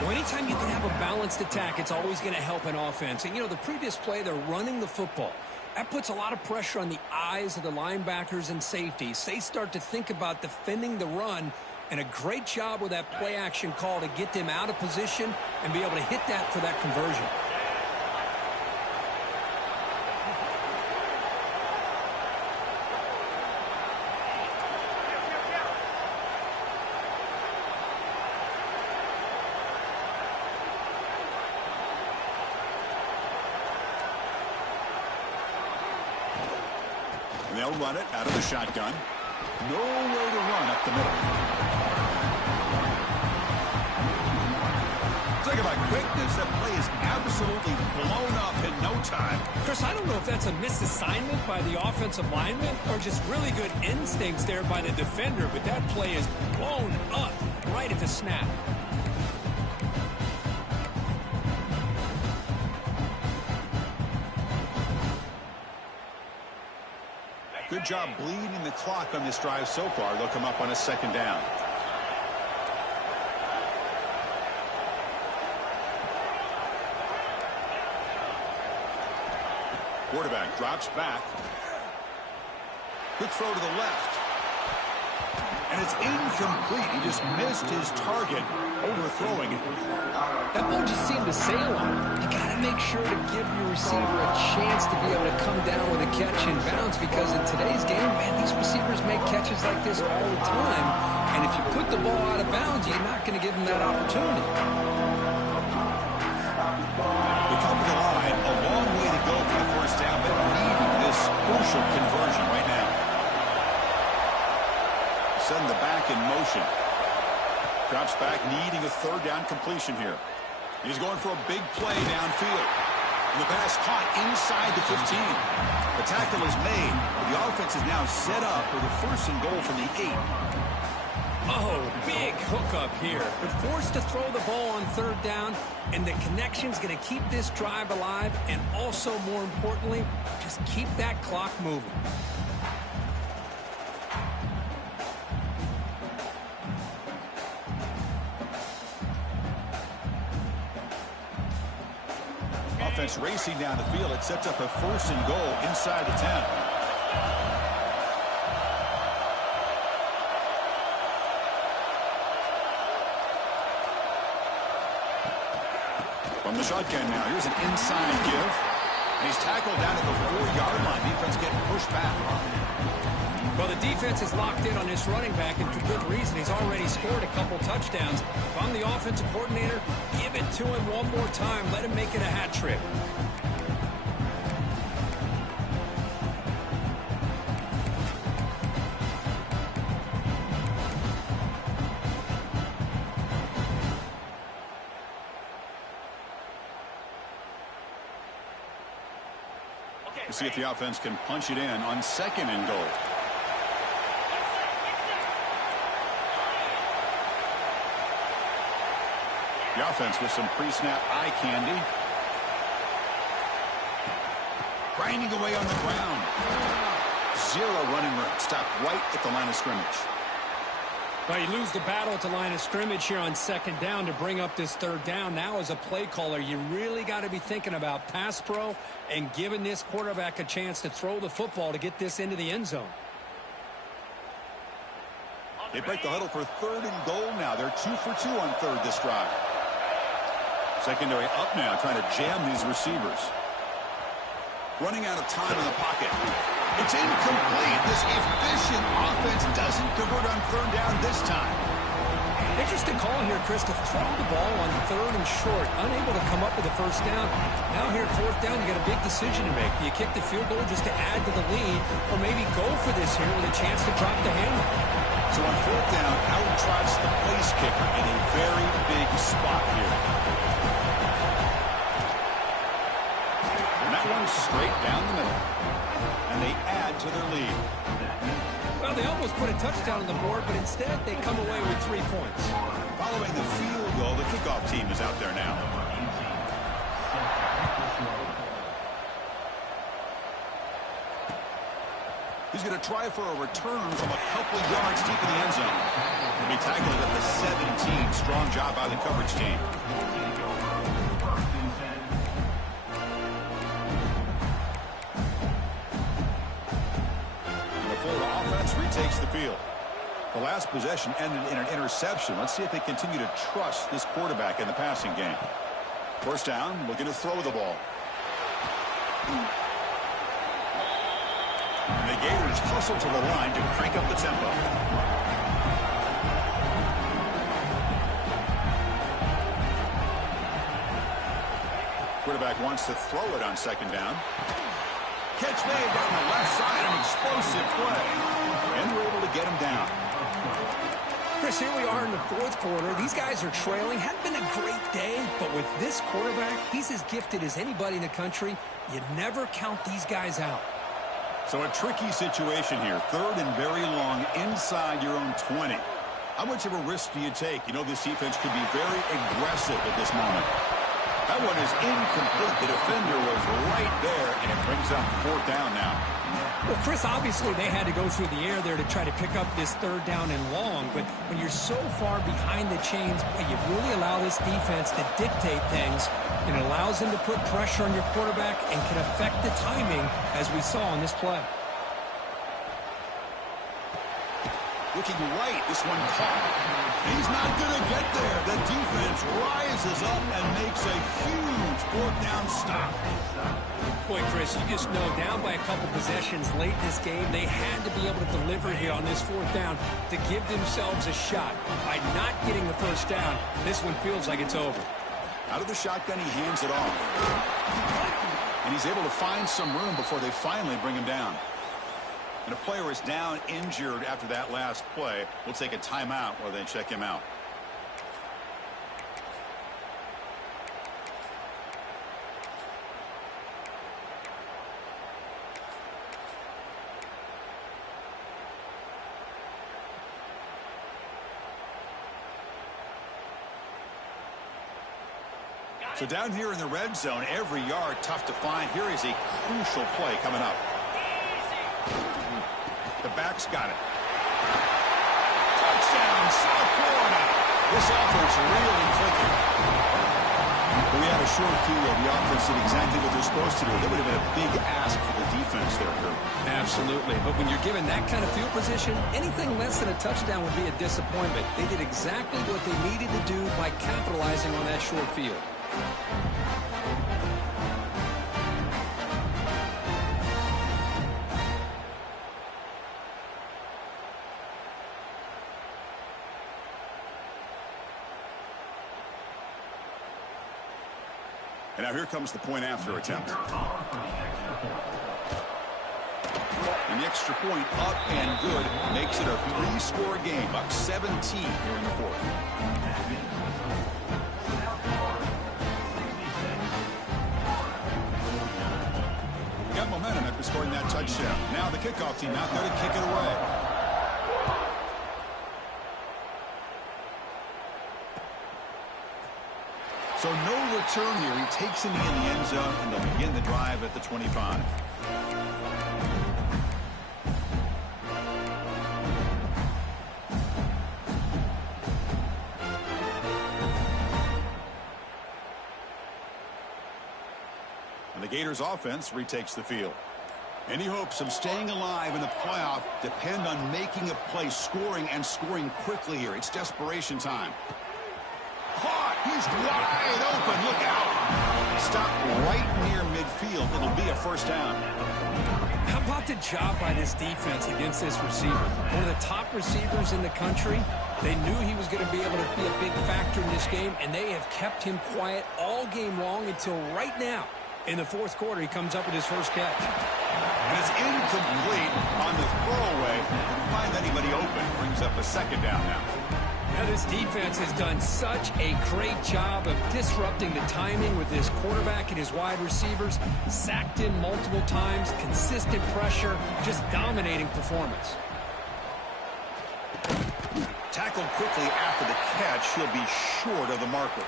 Well, anytime you can have a balanced attack, it's always going to help an offense. And, you know, the previous play, they're running the football. That puts a lot of pressure on the eyes of the linebackers and safeties. They start to think about defending the run, and a great job with that play action call to get them out of position and be able to hit that for that conversion. And they'll run it out of the shotgun. Nowhere to run up the middle. Talk about quickness. That play is absolutely blown up in no time. Chris, I don't know if that's a misassignment by the offensive lineman or just really good instincts there by the defender, but that play is blown up right at the snap. Good job bleeding the clock on this drive so far. They'll come up on a 2nd down. Quarterback drops back. Quick throw to the left. And it's incomplete. He just missed his target, overthrowing it. That ball just seemed to sail on. You got to make sure to give your receiver a chance to be able to come down with a catch in bounds because in today's game, man, these receivers make catches like this all the time. And if you put the ball out of bounds, you're not going to give them that opportunity. We come to the line, a long way to go for the first down, but needing this crucial conversion right now. Send the back in motion. Drops back, needing a third down completion here. He's going for a big play downfield. And the pass caught inside the 15. The tackle is made. The offense is now set up for the first and goal from the 8. Oh, big hookup here. But forced to throw the ball on third down, and the connection's going to keep this drive alive, and also, more importantly, just keep that clock moving. Offense racing down the field. It sets up a first and goal inside the 10. From the shotgun now. Here's an inside give. And he's tackled down at the 4-yard line. Defense getting pushed back. Well, the defense is locked in on this running back, and for good reason. He's already scored a couple touchdowns. If I'm the offensive coordinator, give it to him one more time. Let him make it a hat trick. We'll see if the offense can punch it in on second and goal. The offense with some pre-snap eye candy. Grinding away on the ground. Zero running room. Stopped right at the line of scrimmage. Well, you lose the battle at the line of scrimmage here on second down to bring up this third down. Now, as a play caller, you really got to be thinking about pass pro and giving this quarterback a chance to throw the football to get this into the end zone. They break the huddle for third and goal now. They're 2 for 2 on third this drive. Secondary up now, trying to jam these receivers. Running out of time in the pocket. It's incomplete. This efficient offense doesn't convert on third down this time. Interesting call here, Chris, to throw the ball on third and short. Unable to come up with a first down. Now here at fourth down, you got a big decision to make. Do you kick the field goal just to add to the lead, or maybe go for this here with a chance to drop the hammer? So on fourth down, out trots the place kicker in a very big spot here. One straight down the middle. And they add to their lead. Well, they almost put a touchdown on the board, but instead they come away with 3 points. Following the field goal, the kickoff team is out there now. He's going to try for a return from a couple yards deep in the end zone. He'll be tackled at the 17. Strong job by the coverage team. Retakes the field. The last possession ended in an interception. Let's see if they continue to trust this quarterback in the passing game. First down, looking to throw the ball. And the Gators hustle to the line to crank up the tempo. Quarterback wants to throw it on second down. Catch made down the left side, an explosive play. And we're able to get him down. Chris, here we are in the fourth quarter. These guys are trailing. Hadn't been a great day, but with this quarterback, he's as gifted as anybody in the country. You never count these guys out. So a tricky situation here. Third and very long inside your own 20. How much of a risk do you take? You know this defense could be very aggressive at this moment. That one is incomplete. The defender was right there, and it brings up fourth down now. Well, Chris, obviously they had to go through the air there to try to pick up this third down and long, but when you're so far behind the chains, you really allow this defense to dictate things, and it allows them to put pressure on your quarterback and can affect the timing, as we saw on this play. Looking right, this one caught. He's not going to get there. The defense rises up and makes a huge fourth down stop. Boy, Chris, you just know down by a couple possessions late in this game, they had to be able to deliver here on this fourth down to give themselves a shot. By not getting the first down, this one feels like it's over. Out of the shotgun, he hands it off. And he's able to find some room before they finally bring him down. And a player is down injured after that last play. We'll take a timeout while they check him out. So down here in the red zone, every yard tough to find. Here is a crucial play coming up. The back's got it. Touchdown, South Florida. This offense really clicking. We had a short field. The offense did exactly what they're supposed to do. That would have been a big ask for the defense there, Kurt. Absolutely. But when you're given that kind of field position, anything less than a touchdown would be a disappointment. They did exactly what they needed to do by capitalizing on that short field. And now here comes the point after attempt. And the extra point up and good makes it a three-score game, up 17 here in the fourth. Got momentum after scoring that touchdown. Now the kickoff team out there to kick it away. So no return here. He takes him in the end zone, and they'll begin the drive at the 25. And the Gators offense retakes the field. Any hopes of staying alive in the playoff depend on making a play, scoring, and scoring quickly here. It's desperation time. Caught. He's wide open. Look out. Stop right near midfield. It'll be a first down. How about the job by this defense against this receiver? One of the top receivers in the country. They knew he was going to be able to be a big factor in this game, and they have kept him quiet all game long until right now. In the fourth quarter, he comes up with his first catch. And it's incomplete on the throwaway. Didn't find anybody open. Brings up a second down now. Now, this defense has done such a great job of disrupting the timing with his quarterback and his wide receivers. Sacked him multiple times, consistent pressure, just dominating performance. Tackled quickly after the catch. He'll be short of the marker.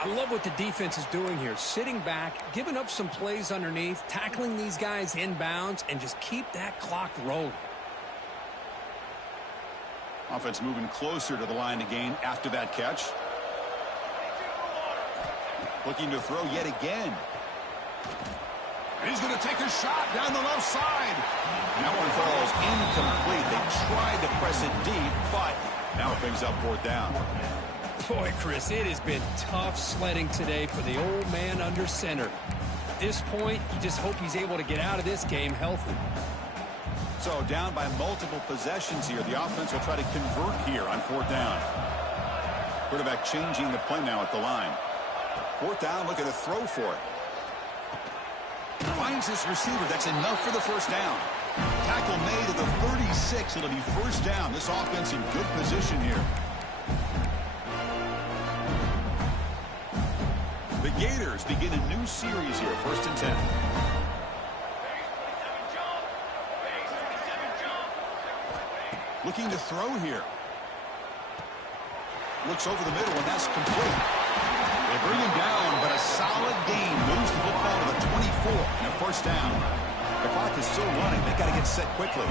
I love what the defense is doing here. Sitting back, giving up some plays underneath, tackling these guys inbounds, and just keep that clock rolling. Offense moving closer to the line to gain after that catch. Looking to throw yet again. And he's going to take a shot down the left side. And that one falls incomplete. They tried to press it deep, but now it brings up fourth down. Boy, Chris, it has been tough sledding today for the old man under center. At this point, you just hope he's able to get out of this game healthy. So down by multiple possessions here. The offense will try to convert here on fourth down. Quarterback changing the play now at the line. Fourth down, looking to throw for it. Finds his receiver. That's enough for the first down. Tackle made at the 36. It'll be first down. This offense in good position here. The Gators begin a new series here. First and 10. Looking to throw here. Looks over the middle, and that's complete. They bring him down, but a solid gain moves the football to the 24 and a first down. The clock is still running. They got to get set quickly.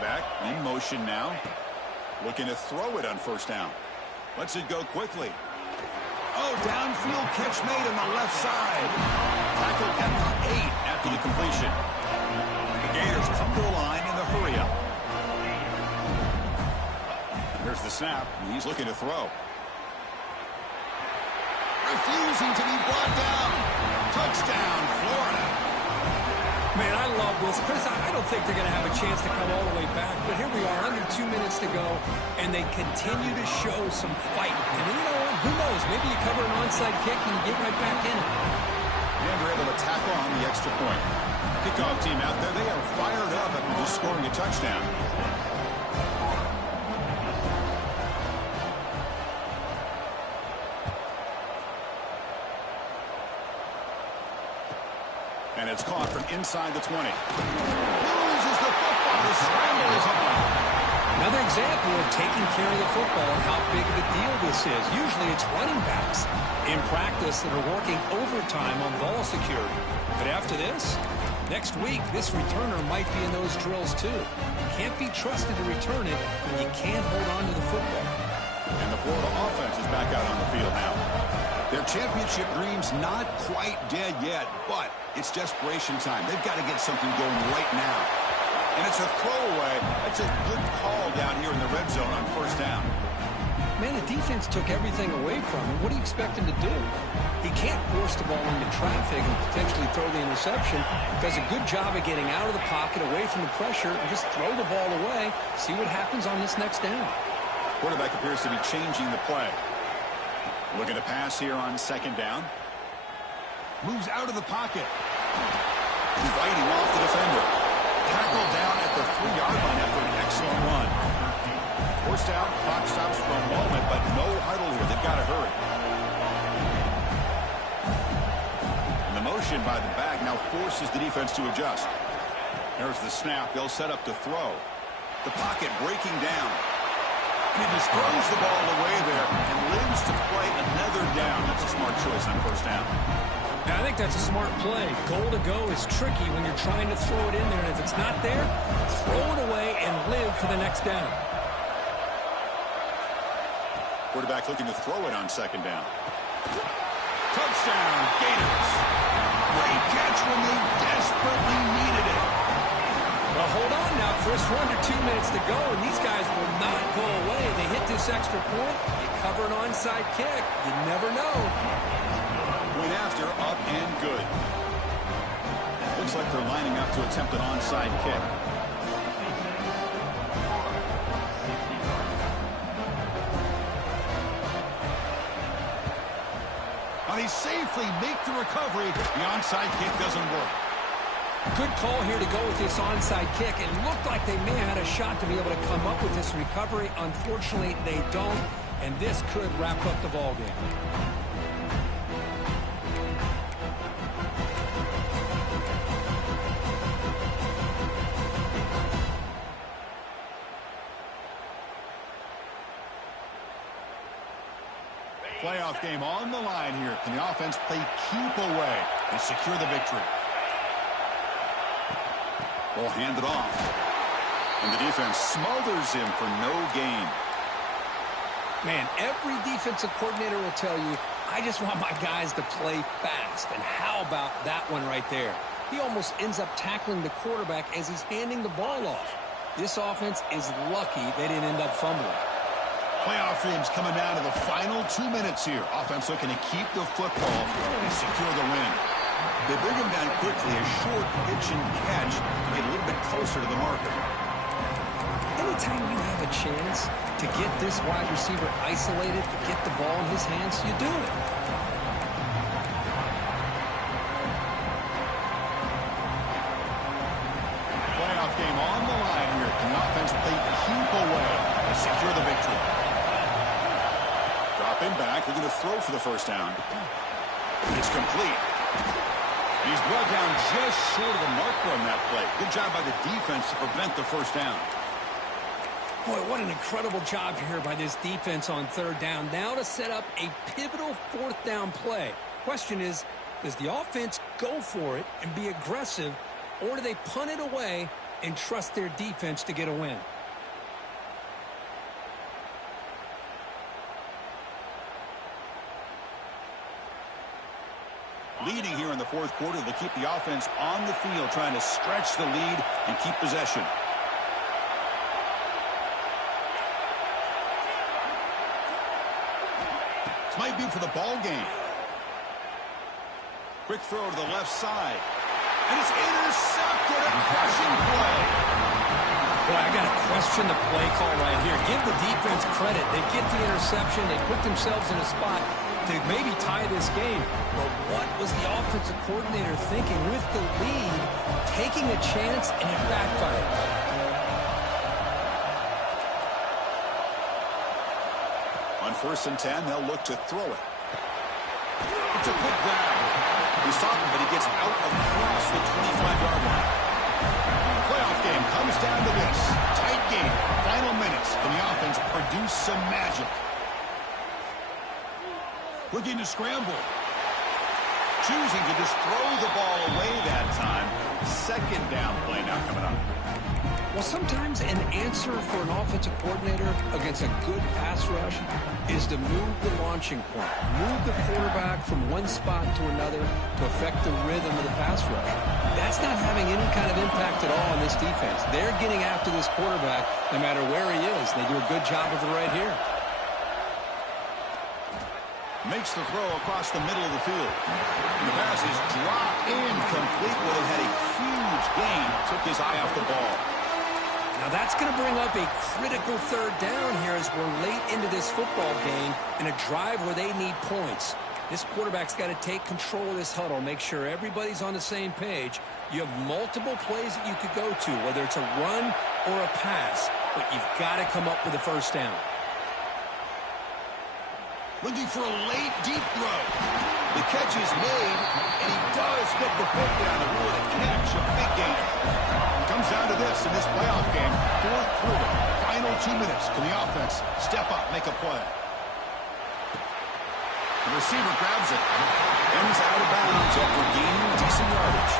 Back in motion now. Looking to throw it on first down. Lets it go quickly. Oh, downfield catch made on the left side. Tackled at the 8 after the completion. The Gators come to the snap. He's looking to throw. Refusing to be brought down. Touchdown, Florida. Man, I love this. Chris, I don't think they're going to have a chance to come all the way back, but here we are, under 2 minutes to go, and they continue to show some fight. And you know what? Who knows? Maybe you cover an onside kick and get right back in it. And they're able to tackle on the extra point. Kickoff team out there, they are fired up after just scoring a touchdown. And it's caught from inside the 20. Loses the football. The scramble is on. Another example of taking care of the football and how big of a deal this is. Usually it's running backs in practice that are working overtime on ball security. But after this, next week, this returner might be in those drills too. Can't be trusted to return it when you can't hold on to the football. And the Florida offense is back out on the field now. Their championship dreams not quite dead yet, but it's desperation time. They've got to get something going right now. And it's a throwaway. That's a good call down here in the red zone on first down. Man, the defense took everything away from him. What do you expect him to do? He can't force the ball into traffic and potentially throw the interception. Does a good job of getting out of the pocket, away from the pressure, and just throw the ball away. See what happens on this next down. Quarterback appears to be changing the play. Looking to pass here on second down. Moves out of the pocket. Fighting off the defender. Tackled down at the 3-yard line after an excellent run. Forced out, clock stops for a moment, but no huddle here. They've got to hurry. And the motion by the back now forces the defense to adjust. There's the snap. They'll set up to throw. The pocket breaking down. And he just throws the ball away there and lives to play another down. That's a smart choice on first down. I think that's a smart play. Goal to go is tricky when you're trying to throw it in there. And if it's not there, throw it away and live for the next down. Quarterback looking to throw it on second down. Touchdown, Gators. Great catch when they desperately needed it. Well, hold on now, Chris. We're under 2 minutes to go, and these guys will not go away. They hit this extra point. You cover an onside kick. You never know. Went after, up and good. Looks like they're lining up to attempt an onside kick. But he safely make the recovery. The onside kick doesn't work. Good call here to go with this onside kick. It looked like they may have had a shot to be able to come up with this recovery. Unfortunately, they don't, and this could wrap up the ballgame. Playoff game on the line here. Can the offense play keep away and secure the victory? Ball handed off. And the defense smothers him for no gain. Man, every defensive coordinator will tell you, I just want my guys to play fast. And how about that one right there? He almost ends up tackling the quarterback as he's handing the ball off. This offense is lucky they didn't end up fumbling. Playoff dreams coming down to the final 2 minutes here. Offense looking to keep the football and secure the win. They bring him down quickly, a short pitch and catch to get a little bit closer to the marker. Anytime you have a chance to get this wide receiver isolated, to get the ball in his hands, you do it. Playoff game on the line here. Can the offense play keep away and secure the victory? Dropping back, looking to throw for the first down. It's complete. He's brought down just short of the marker on that play. Good job by the defense to prevent the first down. Boy, what an incredible job here by this defense on third down. Now to set up a pivotal fourth down play. Question is, does the offense go for it and be aggressive, or do they punt it away and trust their defense to get a win? Leading here in the fourth quarter, they'll keep the offense on the field, trying to stretch the lead and keep possession. might be for the ball game. Quick throw to the left side. And it's intercepted. A crushing play. Boy, I got to question the play call right here. Give the defense credit. They get the interception. They put themselves in a spot to maybe tie this game. But what was the offensive coordinator thinking with the lead, taking a chance, and it backfired? On 1st and 10, they'll look to throw it. It's a quick grab. He saw him, but he gets out across the 25-yard line. Playoff game comes down to this. Tight game. Final minutes. Can the offense produce some magic? Looking to scramble. Choosing to just throw the ball away that time. Second down play now coming up. Well, sometimes an answer for an offensive coordinator against a good pass rush is to move the launching point, move the quarterback from one spot to another to affect the rhythm of the pass rush. That's not having any kind of impact at all on this defense. They're getting after this quarterback no matter where he is. They do a good job of it right here. Makes the throw across the middle of the field. And the pass is dropped incomplete. Would have had a huge gain. Took his eye off the ball. Now that's going to bring up a critical third down here as we're late into this football game in a drive where they need points. This quarterback's got to take control of this huddle, make sure everybody's on the same page. You have multiple plays that you could go to, whether it's a run or a pass, but you've got to come up with a first down. Looking for a late, deep throw. The catch is made, and he does get the foot down. A really catch, a big gain. Comes down to this in this playoff game. Fourth quarter, final 2 minutes. Can the offense step up, make a play? The receiver grabs it. And he's out of bounds after gaining decent yardage.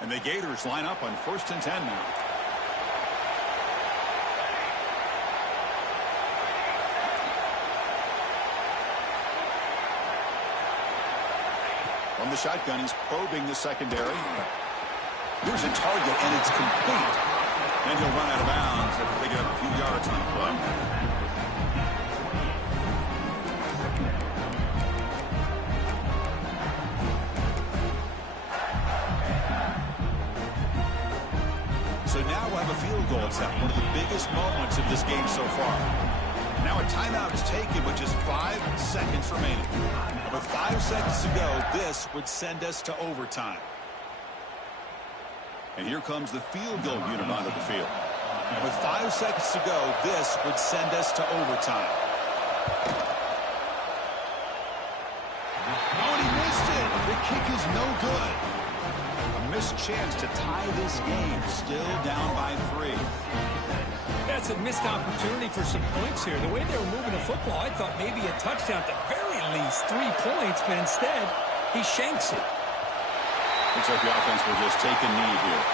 And the Gators line up on 1st and 10 now. From the shotgun, he's probing the secondary. Here's a target, and it's complete. And he'll run out of bounds after picking up a few yards on the play. So now we'll have a field goal attempt, one of the biggest moments of this game so far. Now a timeout is taken with just 5 seconds remaining. With 5 seconds to go, this would send us to overtime. And here comes the field goal unit onto the field. With 5 seconds to go, this would send us to overtime. Oh, and he missed it. The kick is no good. Missed chance to tie this game, still down by 3. That's a missed opportunity for some points here. The way they were moving the football, I thought maybe a touchdown, at the very least 3 points, but instead he shanks it. Looks like the offense will just take a knee here.